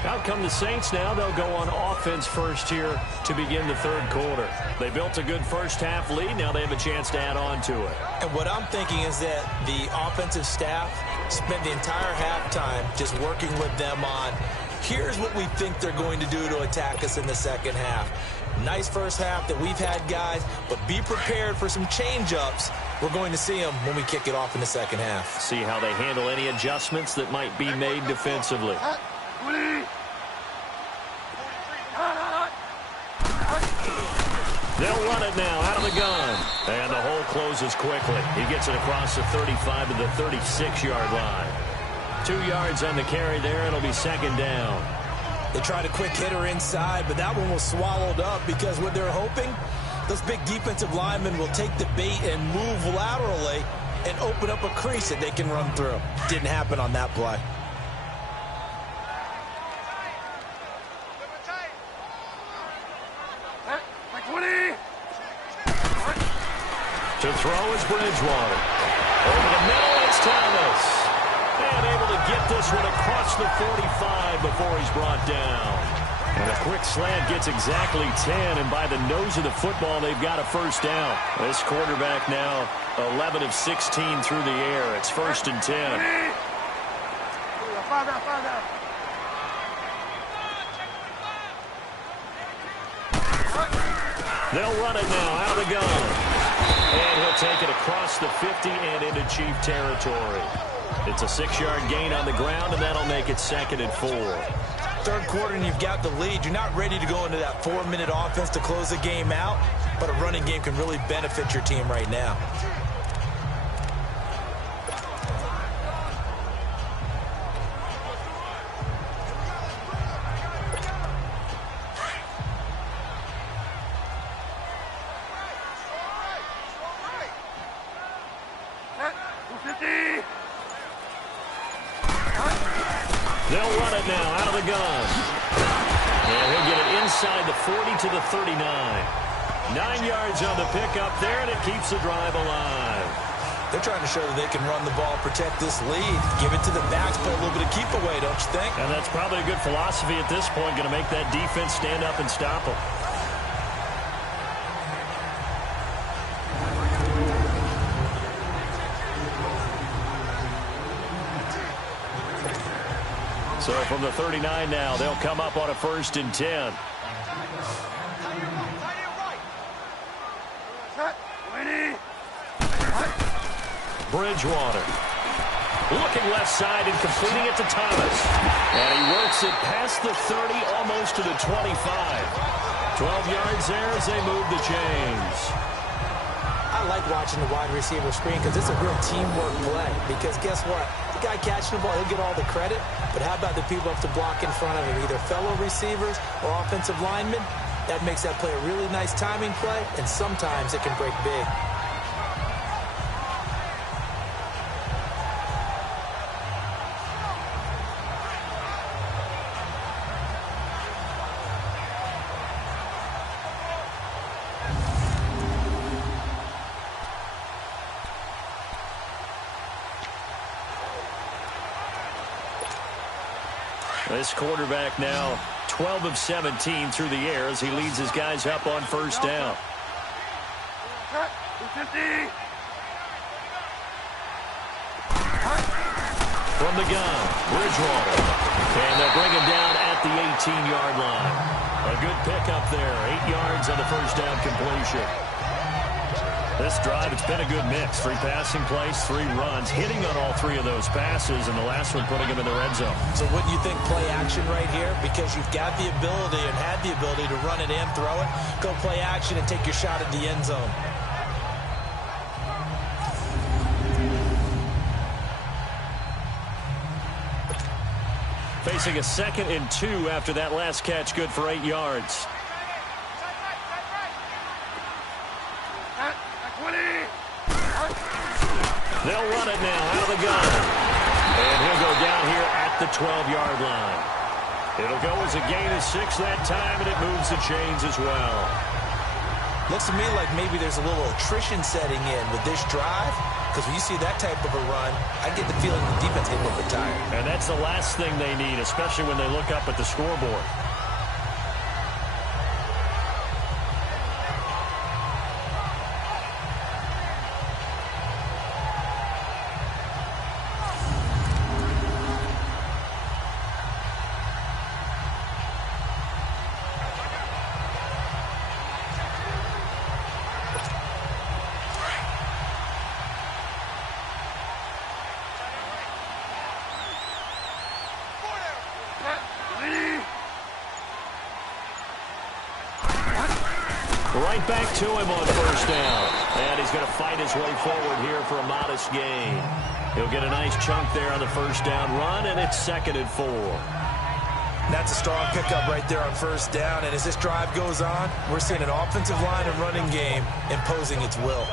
Out come the Saints now. They'll go on offense first here to begin the third quarter. They built a good first half lead. Now they have a chance to add on to it. And what I'm thinking is that the offensive staff spent the entire halftime just working with them on, here's what we think they're going to do to attack us in the second half. Nice first half that we've had, guys, but be prepared for some change-ups. We're going to see them when we kick it off in the second half. See how they handle any adjustments that might be made defensively. They'll run it now out of the gun. And the hole closes quickly. He gets it across the 35 to the 36-yard line. 2 yards on the carry there. It'll be second down. They tried a quick hitter inside, but that one was swallowed up because what they're hoping, those big defensive linemen will take the bait and move laterally and open up a crease that they can run through. Didn't happen on that play. To throw is Bridgewater. Over the middle, it's Thomas. And able to get this one across the 45 before he's brought down. And a quick slant gets exactly 10, and by the nose of the football, they've got a first down. This quarterback now 11 of 16 through the air. It's 1st and 10. They'll run it now out of the gun. And he'll take it across the 50 and into Chief territory. It's a 6-yard gain on the ground, and that'll make it 2nd and 4. Third quarter and you've got the lead. You're not ready to go into that 4-minute offense to close the game out, but a running game can really benefit your team right now. They'll run it now out of the gun. And he'll get it inside the 40 to the 39. 9 yards on the pickup there, and it keeps the drive alive. They're trying to show that they can run the ball, protect this lead, give it to the backs, play a little bit of keep away, don't you think? And that's probably a good philosophy at this point, going to make that defense stand up and stop them. So from the 39 now, they'll come up on a 1st and 10. Bridgewater. Looking left side and completing it to Thomas. And he works it past the 30, almost to the 25. 12 yards there as they move the chains. I like watching the wide receiver screen because it's a real teamwork play. Because guess what? The guy catching the ball, he'll get all the credit. But how about the people up to block in front of him, either fellow receivers or offensive linemen? That makes that play a really nice timing play, and sometimes it can break big. This quarterback now 12 of 17 through the air as he leads his guys up on 1st down. From the gun, Bridgewater. And they'll bring him down at the 18-yard line. A good pickup there, 8 yards on the 1st down completion. This drive, it's been a good mix. 3 passing plays, 3 runs, hitting on all 3 of those passes, and the last one putting him in the red zone. So wouldn't you think play action right here? Because you've got the ability and had the ability to run it in, throw it, go play action, and take your shot at the end zone. Facing a 2nd and 2 after that last catch, good for 8 yards. They'll run it now out of the gun. And he'll go down here at the 12-yard line. It'll go as a gain of 6 that time, and it moves the chains as well. Looks to me like maybe there's a little attrition setting in with this drive, because when you see that type of a run, I get the feeling the defense get a little bit tired. And that's the last thing they need, especially when they look up at the scoreboard. Right back to him on 1st down. And he's going to fight his way forward here for a modest gain. He'll get a nice chunk there on the 1st down run, and it's 2nd and 4. That's a strong pickup right there on 1st down. And as this drive goes on, we're seeing an offensive line and running game imposing its will.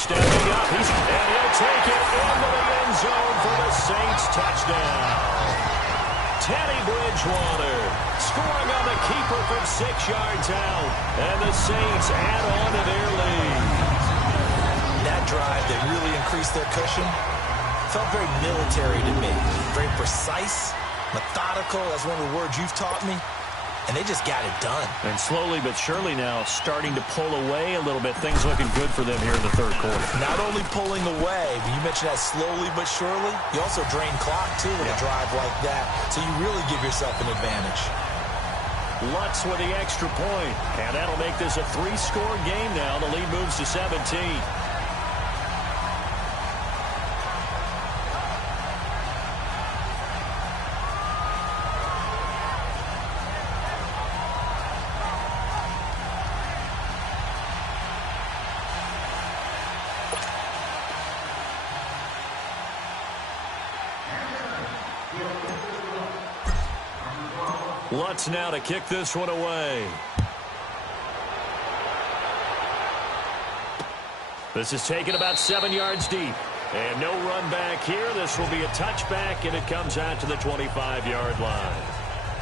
Stepping up, and he'll take it into the end zone for the Saints touchdown. Teddy Bridgewater scoring on the keeper from 6 yards out, and the Saints add on to their lead. That drive that really increased their cushion felt very military to me. Very precise, methodical, that's one of the words you've taught me. and they just got it done. And slowly but surely now starting to pull away a little bit. Things looking good for them here in the third quarter. Not only pulling away, but you mentioned that slowly but surely. You also drain clock, too, with a drive like that. So you really give yourself an advantage. Lutz with the extra point. And that'll make this a 3-score game now. The lead moves to 17. Lutz now to kick this one away. This is taken about 7 yards deep. And no run back here. This will be a touchback, and it comes out to the 25-yard line.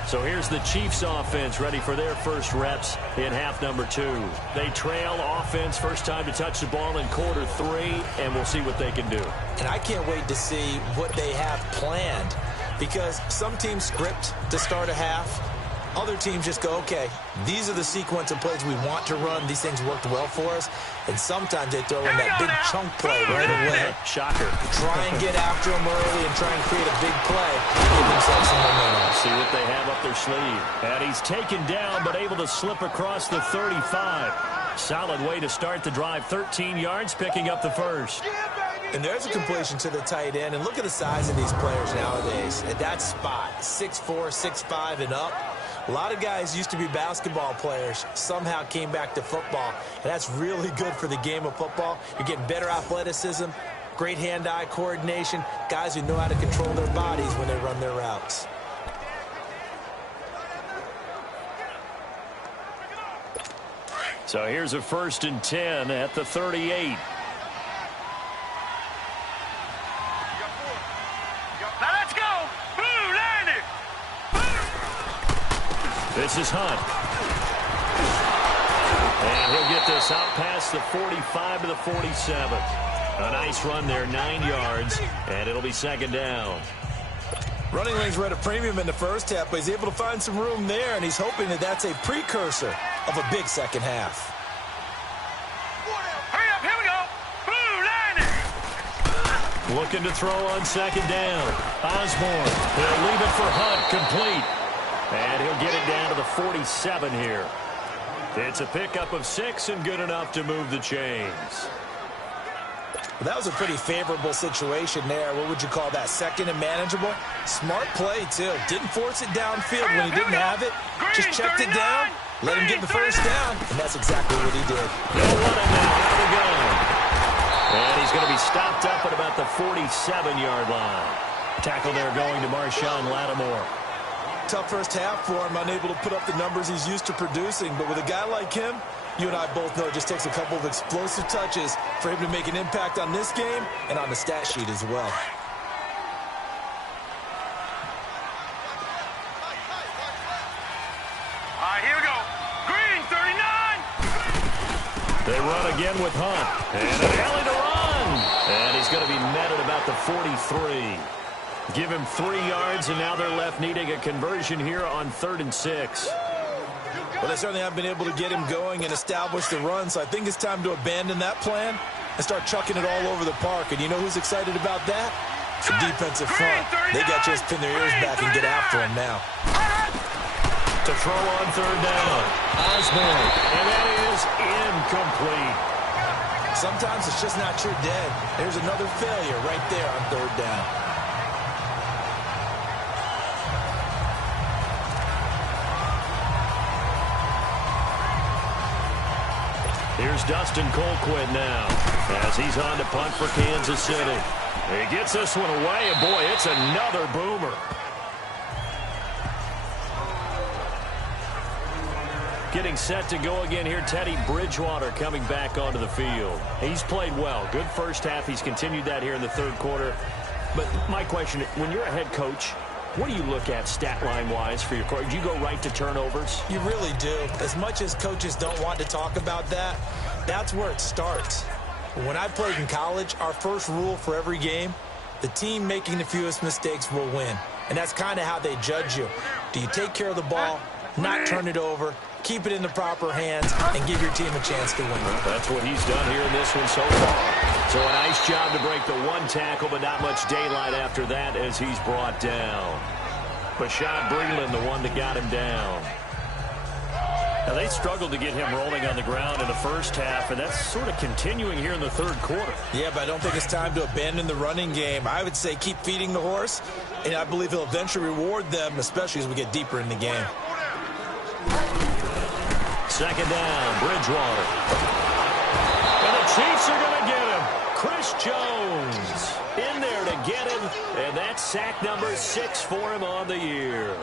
So here's the Chiefs offense ready for their first reps in half number 2. They trail offense, first time to touch the ball in quarter 3, and we'll see what they can do. And I can't wait to see what they have planned, because some teams script to start a half. Other teams just go, okay, these are the sequence of plays we want to run. These things worked well for us. And sometimes they throw in that big chunk play right away. Shocker. Try and get after them early and try and create a big play. Give themselves some momentum. See what they have up their sleeve. And he's taken down, but able to slip across the 35. Solid way to start the drive. 13 yards, picking up the first. And there's a completion to the tight end. And look at the size of these players nowadays. At that spot, 6'4", 6'5", and up. A lot of guys used to be basketball players, somehow came back to football, and that's really good for the game of football. You're getting better athleticism, great hand-eye coordination, guys who know how to control their bodies when they run their routes. So here's a 1st and 10 at the 38. Now let's go. Blue, land it. This is Hunt. And he'll get this out past the 45 to the 47. A nice run there, 9 yards, and it'll be 2nd down. Running lanes were at a premium in the first half, but he's able to find some room there, and he's hoping that that's a precursor of a big second half. Hurry up, here we go. Blue, land it. Looking to throw on 2nd down. Osborne, he'll leave it for Hunt, complete. And he'll get it down to the 47 here. It's a pickup of 6 and good enough to move the chains. Well, that was a pretty favorable situation there. What would you call that? 2nd and manageable? Smart play, too. Didn't force it downfield when he didn't have it. Just checked it down, let him get the first down, and that's exactly what he did. No running now, out of the gun. And he's going to be stopped up at about the 47-yard line. Tackle there going to Marshawn Lattimore. Tough first half for him, unable to put up the numbers he's used to producing. But with a guy like him, you and I both know it just takes a couple of explosive touches for him to make an impact on this game and on the stat sheet as well. All right, here we go. Green, 39. They run again with Hunt. And an alley to run. And he's going to be met at about the 43. Give him 3 yards, and now they're left needing a conversion here on 3rd and 6. Well, they certainly haven't been able to get him going and establish the run, so I think it's time to abandon that plan and start chucking it all over the park. And you know who's excited about that? The defensive front. They got to just pin their ears back and get after him now. To throw on 3rd down. Osborne. And that is incomplete. Sometimes it's just not your dead. There's another failure right there on 3rd down. Here's Dustin Colquitt now as he's on to punt for Kansas City. He gets this one away, and boy, it's another boomer. Getting set to go again here, Teddy Bridgewater coming back onto the field. He's played well. Good first half. He's continued that here in the 3rd quarter. But my question, when you're a head coach, what do you look at stat line-wise for your coach? Do you go right to turnovers? You really do. As much as coaches don't want to talk about that, that's where it starts. When I played in college, our first rule for every game, the team making the fewest mistakes will win. And that's kind of how they judge you. Do you take care of the ball? not turn it over, keep it in the proper hands, and give your team a chance to win. Well, that's what he's done here in this one so far. So a nice job to break the one tackle, but not much daylight after that as he's brought down. Bashad Breeland, the one that got him down. Now, they struggled to get him rolling on the ground in the first half, and that's sort of continuing here in the third quarter. Yeah, but I don't think it's time to abandon the running game. I would say keep feeding the horse, and I believe he'll eventually reward them, especially as we get deeper in the game. Second down, Bridgewater. And the Chiefs are going to get him. Chris Jones in there to get him, and that's sack number 6 for him on the year.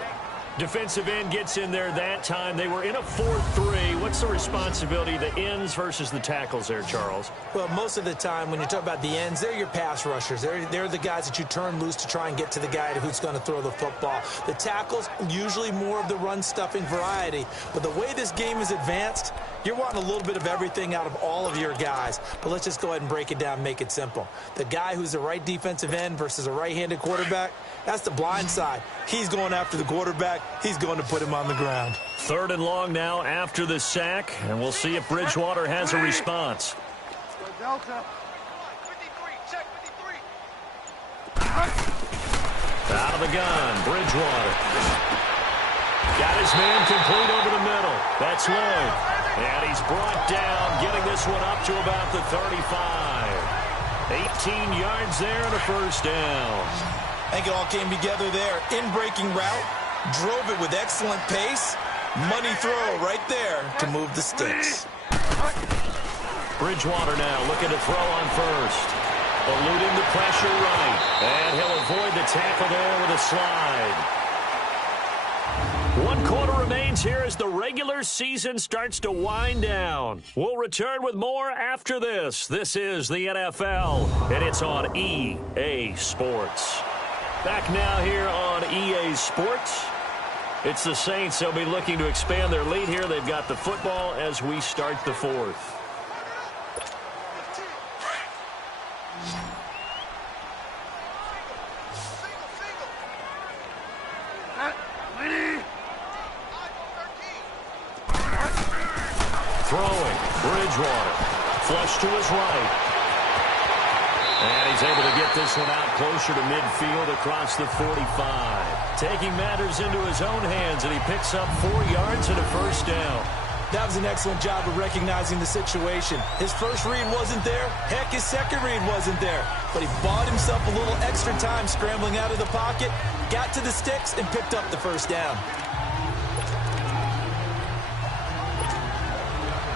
Defensive end gets in there that time. They were in a 4-3. What's the responsibility, the ends versus the tackles there, Charles? Well, most of the time when you talk about the ends, they're your pass rushers. They're the guys that you turn loose to try and get to the guy who's going to throw the football. The tackles, usually more of the run-stuffing variety. But the way this game is advanced, you're wanting a little bit of everything out of all of your guys. But let's just go ahead and break it down and make it simple. The guy who's the right defensive end versus a right-handed quarterback, that's the blind side. He's going after the quarterback. He's going to put him on the ground. Third and long now after the sack, and we'll see if Bridgewater has a response. Delta. 53, check 53. Out of the gun, Bridgewater. Got his man complete over the middle. That's Lloyd. And he's brought down, getting this one up to about the 35. 18 yards there and a first down. I think it all came together there. In-breaking route, drove it with excellent pace. Money throw right there to move the sticks. Bridgewater now looking to throw on first. Eluding the pressure right. And he'll avoid the tackle there with a slide. 1 quarter remains here as the regular season starts to wind down. We'll return with more after this. This is the NFL, and it's on EA Sports. Back now here on EA Sports. It's the Saints. They'll be looking to expand their lead here. They've got the football as we start the fourth. Throwing, Bridgewater. Flush to his right. And he's able to get this one out closer to midfield across the 45. Taking matters into his own hands, and he picks up 4 yards and a first down. That was an excellent job of recognizing the situation. His first read wasn't there. Heck, his second read wasn't there. But he bought himself a little extra time scrambling out of the pocket, got to the sticks, and picked up the first down.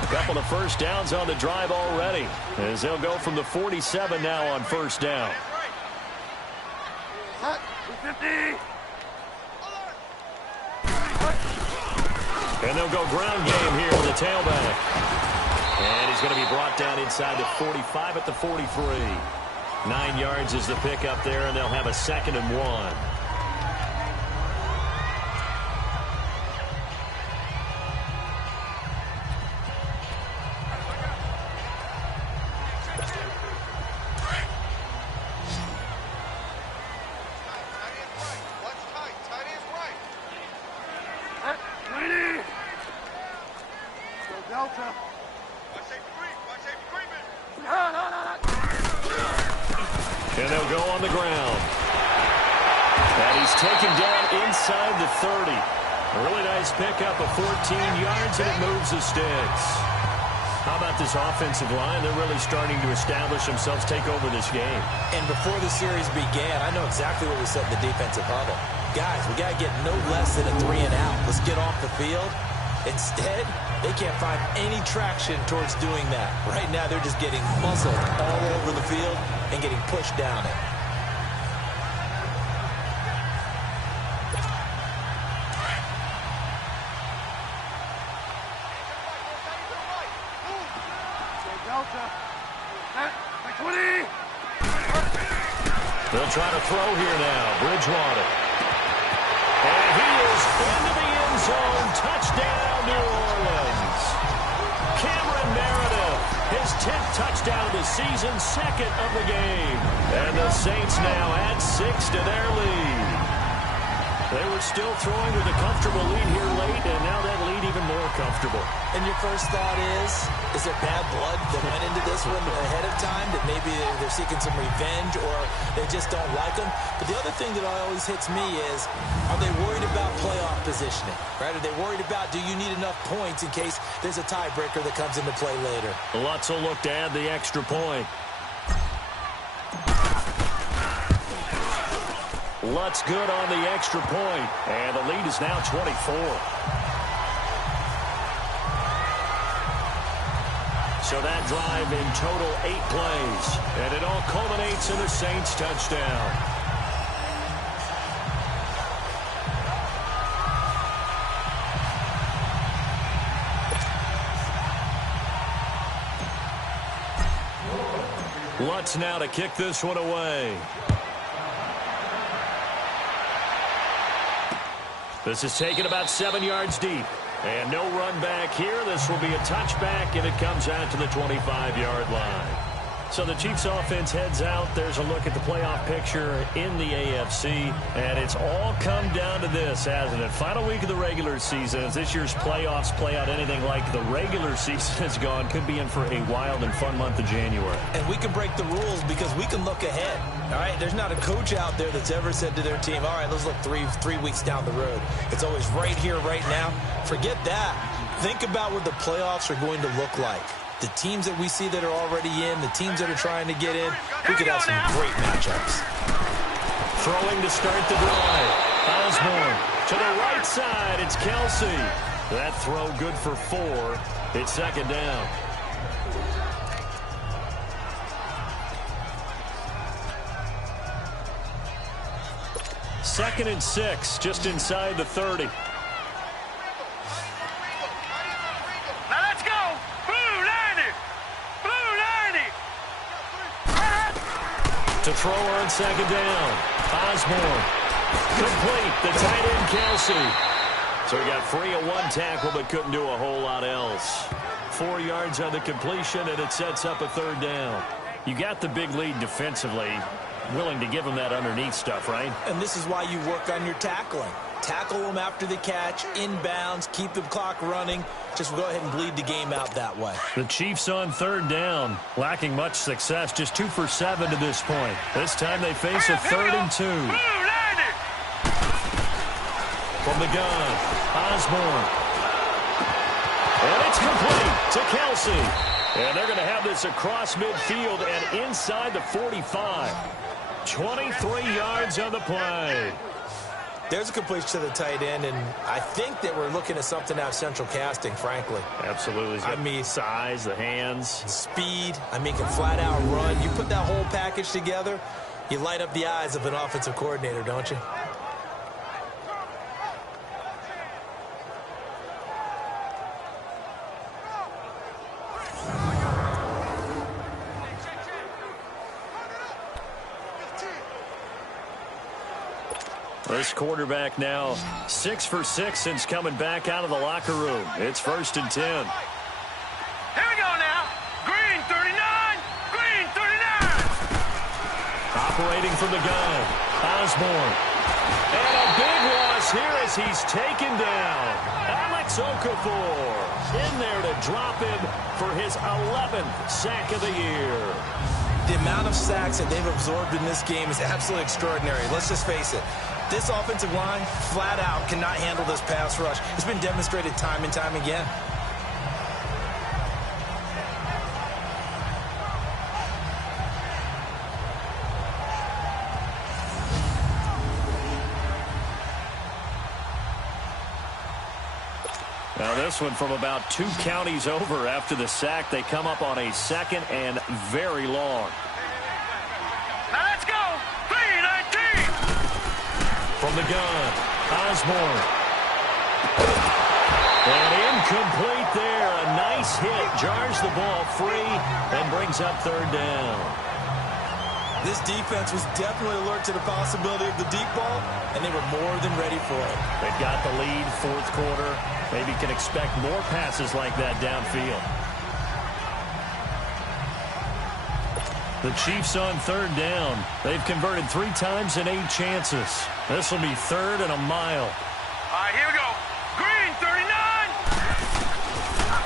A couple of first downs on the drive already, as they'll go from the 47 now on first down. And they'll go ground game here with the tailback. And he's going to be brought down inside the 45 at the 43. 9 yards is the pickup there, and they'll have a 2nd and 1. And they'll go on the ground. And he's taken down inside the 30. A really nice pickup of 14 yards, and it moves the sticks. How about this offensive line? They're really starting to establish themselves, take over this game. And before the series began, I know exactly what we said in the defensive huddle. Guys, we got to get no less than a 3-and-out. Let's get off the field. Instead, they can't find any traction towards doing that. Right now, they're just getting muzzled all over the field and getting pushed down it. They'll try to throw here now. Bridgewater. And he is into the end zone. Touchdown, New Orleans. Cameron Meredith, his 10th touchdown of the season, 2nd of the game. And the Saints now add 6 to their lead. They were still throwing with a comfortable lead here late, and now that lead even more comfortable. And your first thought is there bad blood that went into this one ahead of time, that maybe they're seeking some revenge or they just don't like them? But the other thing that always hits me is, are they worried about playoff positioning? Right? Are they worried about, do you need enough points in case there's a tiebreaker that comes into play later? Lutz will look to add the extra point. Lutz good on the extra point, and the lead is now 24. So that drive in total 8 plays, and it all culminates in the Saints touchdown. Lutz now to kick this one away. This is taken about 7 yards deep. And no run back here. This will be a touchback, and it comes out to the 25-yard line. So the Chiefs offense heads out. There's a look at the playoff picture in the AFC. And it's all come down to this, hasn't it? Final week of the regular season. As this year's playoffs play out anything like the regular season has gone, could be in for a wild and fun month of January. And we can break the rules because we can look ahead. All right, there's not a coach out there that's ever said to their team, all right, let's look three weeks down the road. It's always right here, right now. Forget that. Think about what the playoffs are going to look like. The teams that we see that are already in, the teams that are trying to get in, we could have some great matchups. Throwing to start the drive. Osborne to the right side. It's Kelsey. That throw good for 4. It's second down. Second and 6, just inside the 30. Now let's go. Blue 90. Blue 90. To throw on second down. Osborne. Complete. The tight end, Kelsey. So he got free of 1 tackle, but couldn't do a whole lot else. 4 yards on the completion, and it sets up a third down. You got the big lead defensively. Willing to give them that underneath stuff, right? And this is why you work on your tackling. Tackle them after the catch, inbounds, keep the clock running. Just go ahead and bleed the game out that way. The Chiefs on third down, lacking much success, just 2 for 7 to this point. This time they face a 3rd and 2. From the gun, Osborne. And it's complete to Kelsey. And they're going to have this across midfield and inside the 45. 23 yards on the play. There's a completion to the tight end, and I think that we're looking at something out of central casting, frankly. Absolutely. I mean, size, the hands. Speed. I mean, can flat out run. You put that whole package together, you light up the eyes of an offensive coordinator, don't you? This quarterback now 6 for 6 since coming back out of the locker room. It's 1st and 10. Here we go now. Green 39. Green 39. Operating from the gun. Osborne. And a big loss here as he's taken down. Alex Okafor in there to drop him for his 11th sack of the year. The amount of sacks that they've absorbed in this game is absolutely extraordinary. Let's just face it. This offensive line, flat out, cannot handle this pass rush. It's been demonstrated time and time again. Now this one from about 2 counties over after the sack. They come up on a 2nd and very long. Now let's go. 319. From the gun, Osborne. And incomplete there. A nice hit. Jars the ball free and brings up 3rd down. This defense was definitely alert to the possibility of the deep ball, and they were more than ready for it. They've got the lead, 4th quarter. Maybe can expect more passes like that downfield. The Chiefs on third down. They've converted 3 times in 8 chances. This will be 3rd and a mile. All right, here we go. Green, 39.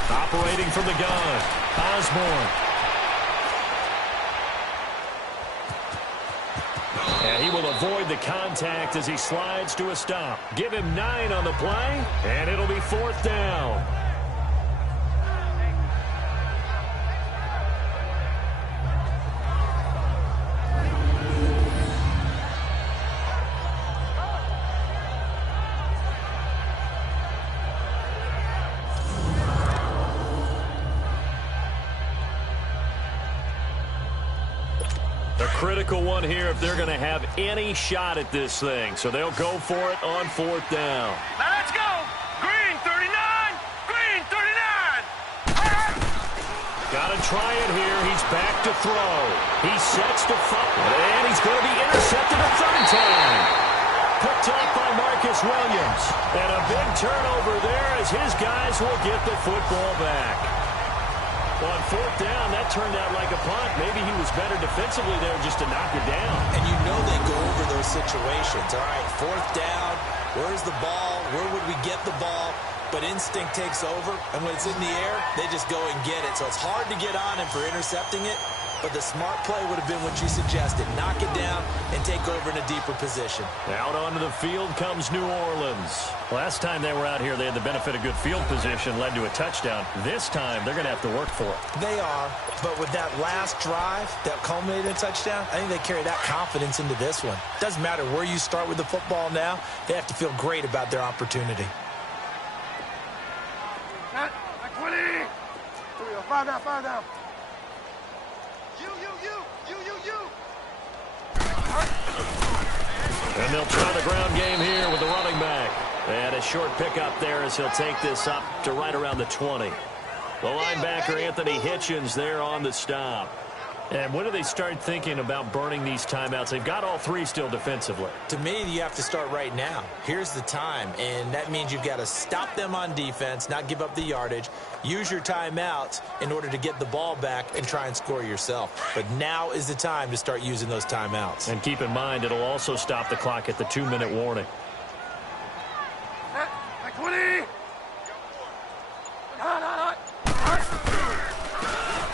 Operating from the gun, Osborne. And he will avoid the contact as he slides to a stop. Give him 9 on the play, and it'll be 4th down. A critical one here if they're going to have any shot at this thing. So they'll go for it on 4th down. Now let's go. Green, 39. Green, 39. Got to try it here. He's back to throw. He sets to fumble, and he's going to be intercepted a 3rd time. Picked off by Marcus Williams. And a big turnover there as his guys will get the football back. On 4th down, that turned out like a punt. Maybe he was better defensively there just to knock it down. And you know they go over those situations. All right, 4th down, where's the ball? Where would we get the ball? But instinct takes over, and when it's in the air, they just go and get it. So it's hard to get on him for intercepting it, but the smart play would have been what you suggested. Knock it down and take over in a deeper position. Out onto the field comes New Orleans. Last time they were out here, they had the benefit of good field position, led to a touchdown. This time, they're going to have to work for it. They are, but with that last drive that culminated in a touchdown, I think they carry that confidence into this one. Doesn't matter where you start with the football now, they have to feel great about their opportunity. 20. 5 down, 5 down. And they'll try the ground game here with the running back. And a short pickup there as he'll take this up to right around the 20. The linebacker, Anthony Hitchens, there on the stop. And when do they start thinking about burning these timeouts? They've got all 3 still defensively. To me, you have to start right now. Here's the time, and that means you've got to stop them on defense, not give up the yardage, use your timeouts in order to get the ball back and try and score yourself. But now is the time to start using those timeouts. And keep in mind, it'll also stop the clock at the 2-minute warning. 20.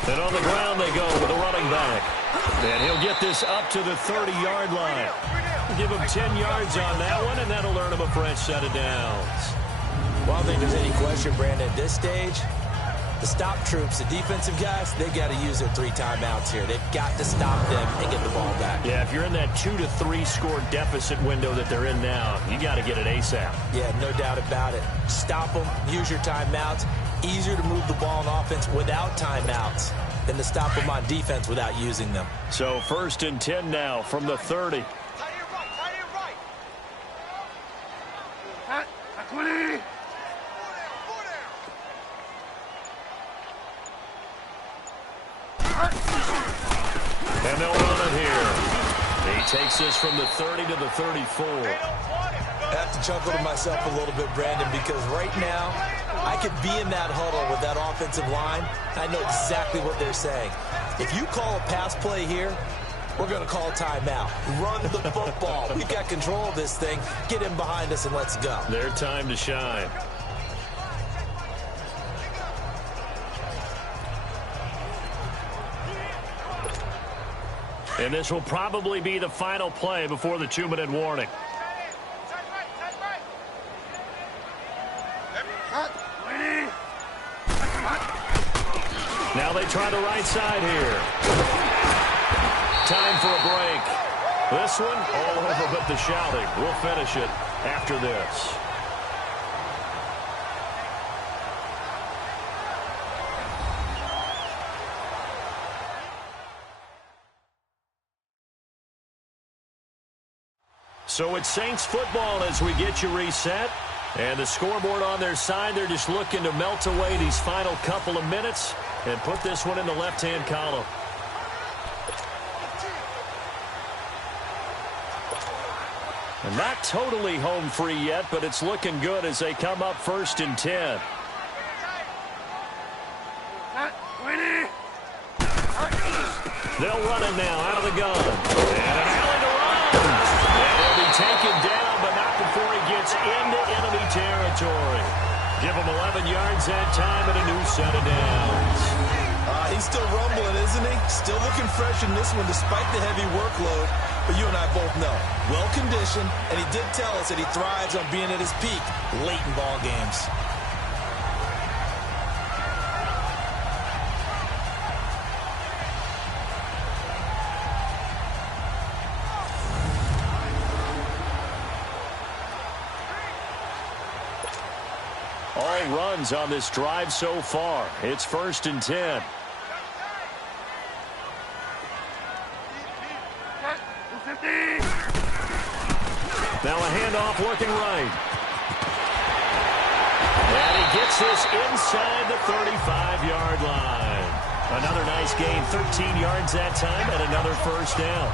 And on the ground they go with a running back. And he'll get this up to the 30-yard line. Give him 10 yards on that one, and that'll earn him a fresh set of downs. Well, I don't think there's any question, Brandon, at this stage, the stop troops, the defensive guys, they've got to use their 3 timeouts here. They've got to stop them and get the ball back. Yeah, if you're in that 2 to 3 score deficit window that they're in now, you got to get it ASAP. Yeah, no doubt about it. Stop them, use your timeouts. Easier to move the ball on offense without timeouts than to stop them on defense without using them. So 1st and 10 now from the 30. 20. And they'll run it here. He takes this from the 30 to the 34. I have to chuckle to myself a little bit, Brandon, because right now I could be in that huddle with that offensive line. I know exactly what they're saying. If you call a pass play here, we're going to call a timeout. Run the football. We've got control of this thing. Get him behind us and let's go. Their time to shine. And this will probably be the final play before the 2-minute warning. Now they try the right side here. Time for a break. This one, all over but the shouting. We'll finish it after this. So it's Saints football as we get you reset. And the scoreboard on their side, they're just looking to melt away these final couple of minutes and put this one in the left-hand column. And not totally home free yet, but it's looking good as they come up 1st and 10. They'll run it now out of the gun. And an alley to run. And he'll be taken down, but not before he gets into enemy territory. Give him 11 yards that time and a new set of downs. He's still rumbling, isn't he? Still looking fresh in this one despite the heavy workload. But you and I both know, well-conditioned, and he did tell us that he thrives on being at his peak late in ball games. All runs on this drive so far. It's 1st and 10. Now a handoff working right. And he gets this inside the 35-yard line. Another nice gain, 13 yards that time, and another first down.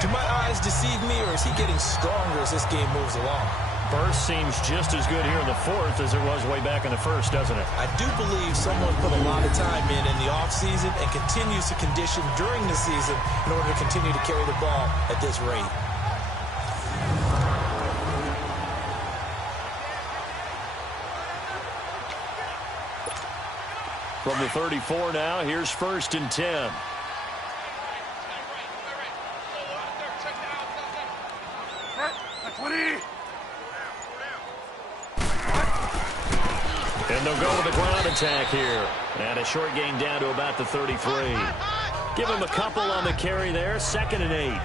Do my eyes deceive me, or is he getting stronger as this game moves along? Burst seems just as good here in the 4th as it was way back in the 1st, doesn't it? I do believe someone put a lot of time in the offseason and continues to condition during the season in order to continue to carry the ball at this rate. From the 34 now, here's 1st and 10. And they'll go with the ground attack here. And a short gain down to about the 33. Give him a couple on the carry there. 2nd and 8.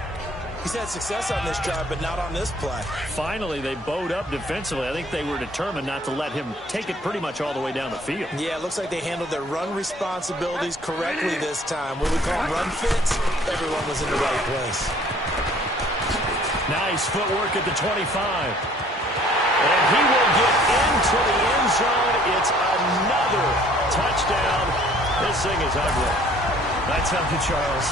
He's had success on this drive, but not on this play. Finally, they bowed up defensively. I think they were determined not to let him take it pretty much all the way down the field. Yeah, it looks like they handled their run responsibilities correctly this time. What we call run fits, everyone was in the right place. Nice footwork at the 25. And he will get into the end zone. It's another touchdown. This thing is ugly. I tell you, Charles,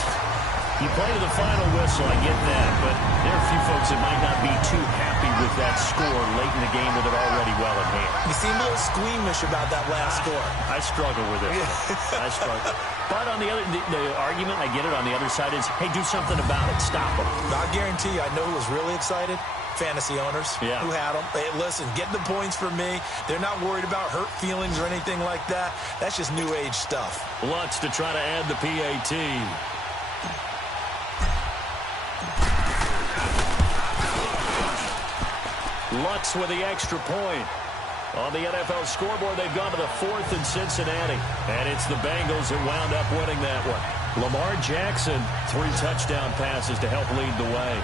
you play to the final whistle, I get that, but there are a few folks that might not be too happy with that score late in the game with it already well in hand. You seem a little squeamish about that last score. I struggle with it. I struggle. But on the other, the argument, I get it, on the other side is, hey, do something about it. Stop them. I guarantee you, I know who was really excited. Fantasy owners who had them. Hey, listen, get the points for me. They're not worried about hurt feelings or anything like that. That's just new age stuff. Lutz to try to add the PAT. Lutz with the extra point. On the NFL scoreboard, they've gone to the 4th in Cincinnati. And it's the Bengals that wound up winning that one. Lamar Jackson, 3 touchdown passes to help lead the way.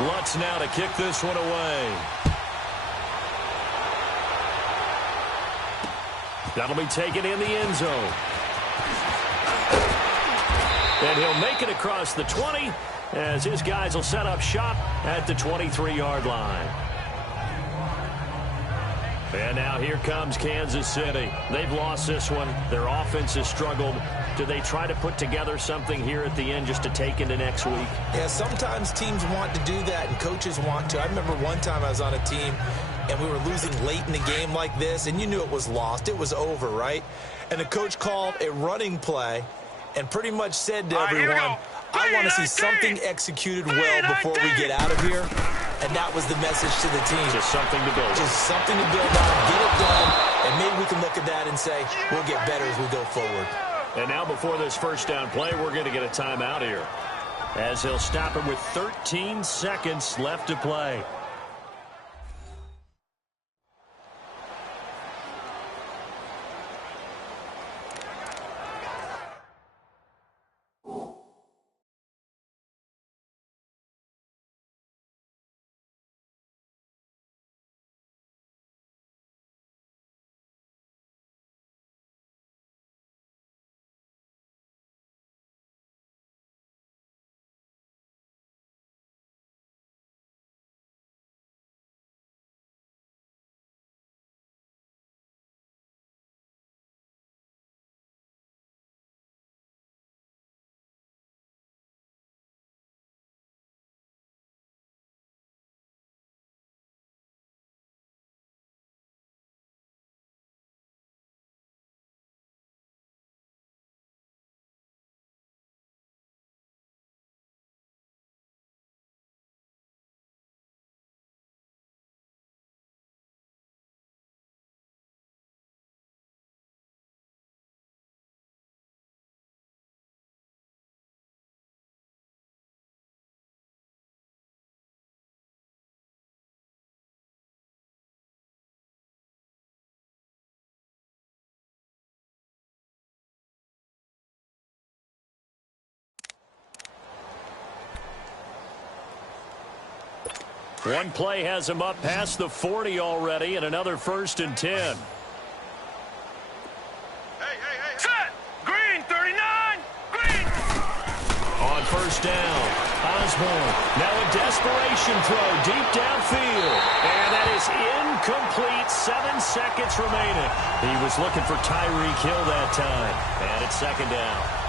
Lutz now to kick this one away. That'll be taken in the end zone. And he'll make it across the 20 as his guys will set up shop at the 23-yard line. And now here comes Kansas City. They've lost this one. Their offense has struggled. Do they try to put together something here at the end just to take into next week? Yeah, sometimes teams want to do that and coaches want to. I remember one time I was on a team and we were losing late in the game like this, and you knew it was lost. It was over, right? And the coach called a running play and pretty much said to everyone, I want to see something executed well before we get out of here. And that was the message to the team. Just something to build on. Just something to build on, get it done, and maybe we can look at that and say, we'll get better as we go forward. And now before this first down play, we're going to get a timeout here, as he'll stop it with 13 seconds left to play. One play has him up past the 40 already, and another 1st and 10. Set! Green, 39! Green! On 1st down, Osborne. Now a desperation throw deep downfield. And that is incomplete. 7 seconds remaining. He was looking for Tyreek Hill that time. And it's 2nd down.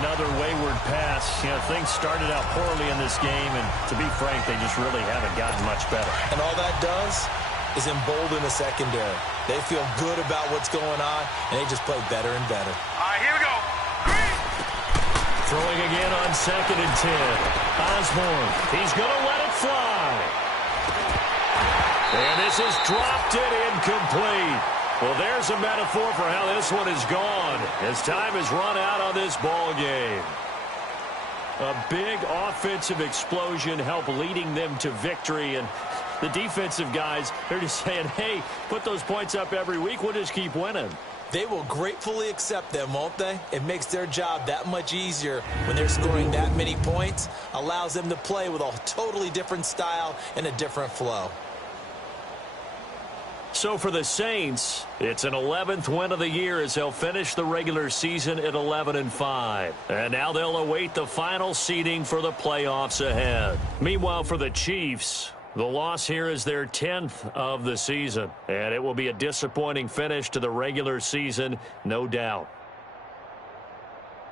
Another wayward pass. You know, things started out poorly in this game, and to be frank, they just really haven't gotten much better. And all that does is embolden the secondary. They feel good about what's going on, and they just play better and better. All right, here we go. Green! Throwing again on 2nd and 10. Osborne, he's going to let it fly. And this is dropped it incomplete. Well, there's a metaphor for how this one is gone as time has run out on this ball game. A big offensive explosion helped leading them to victory, and the defensive guys, they're just saying, hey, put those points up every week, we'll just keep winning. They will gratefully accept them, won't they? It makes their job that much easier when they're scoring that many points, allows them to play with a totally different style and a different flow. So for the Saints, it's an 11th win of the year as they'll finish the regular season at 11-5. And now they'll await the final seeding for the playoffs ahead. Meanwhile, for the Chiefs, the loss here is their 10th of the season. And it will be a disappointing finish to the regular season, no doubt.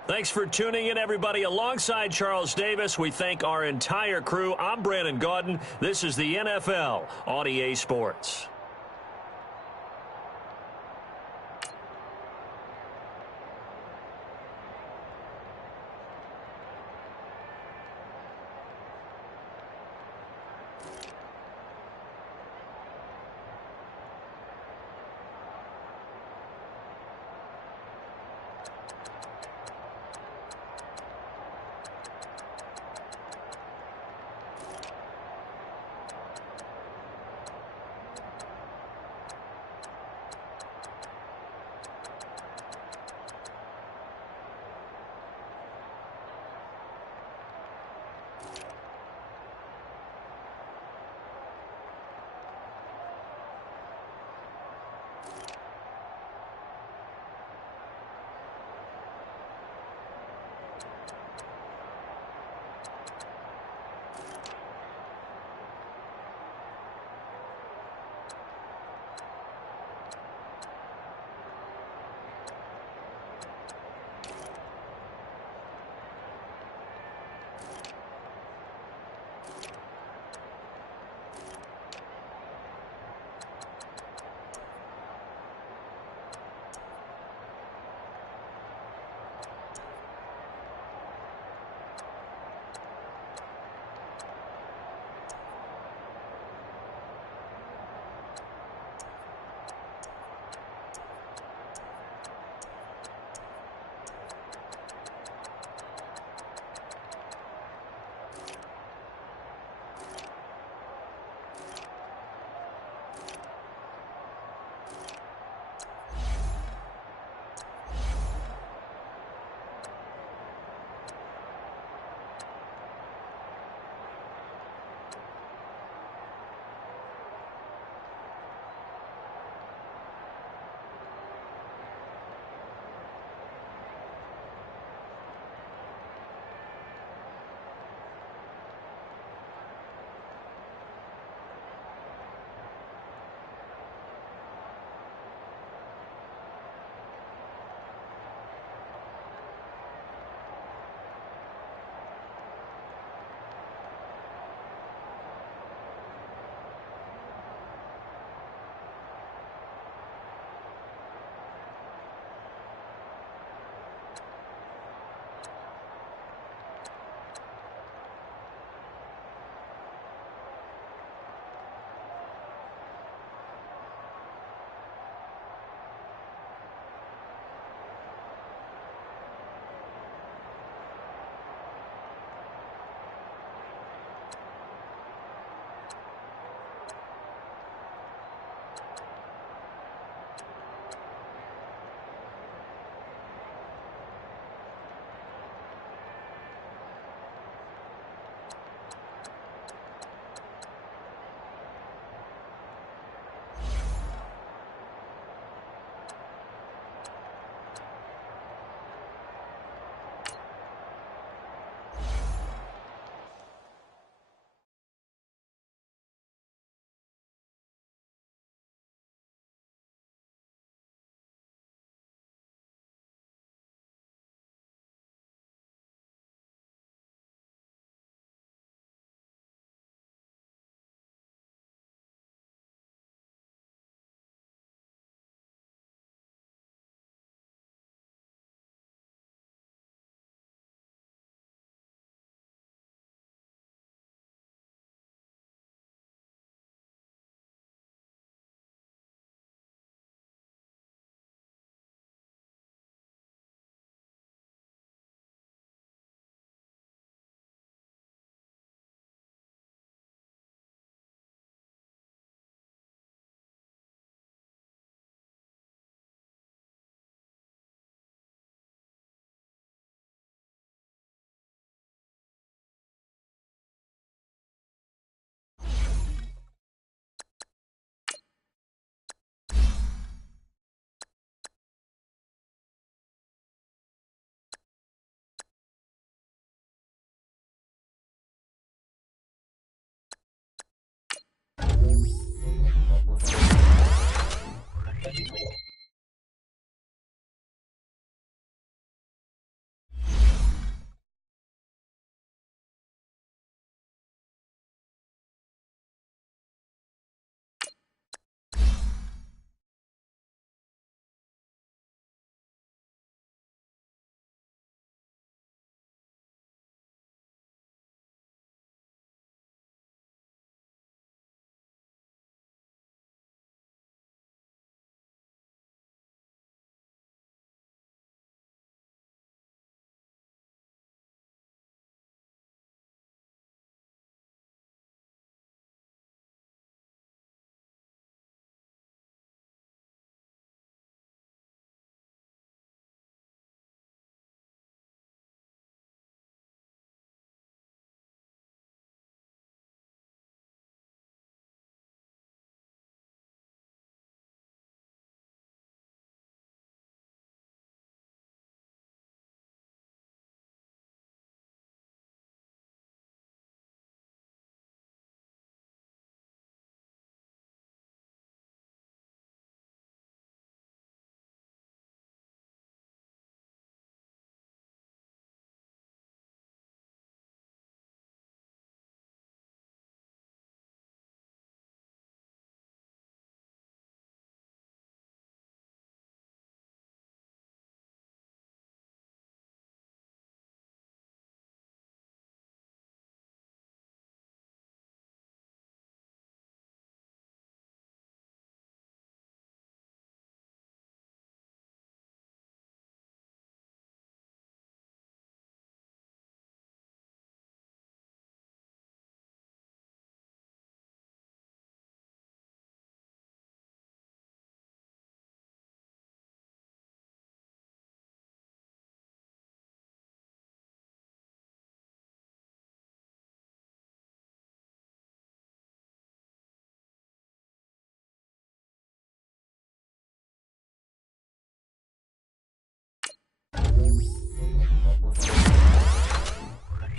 Thanks for tuning in, everybody. Alongside Charles Davis, we thank our entire crew. I'm Brandon Gaudin. This is the NFL on EA Sports.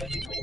You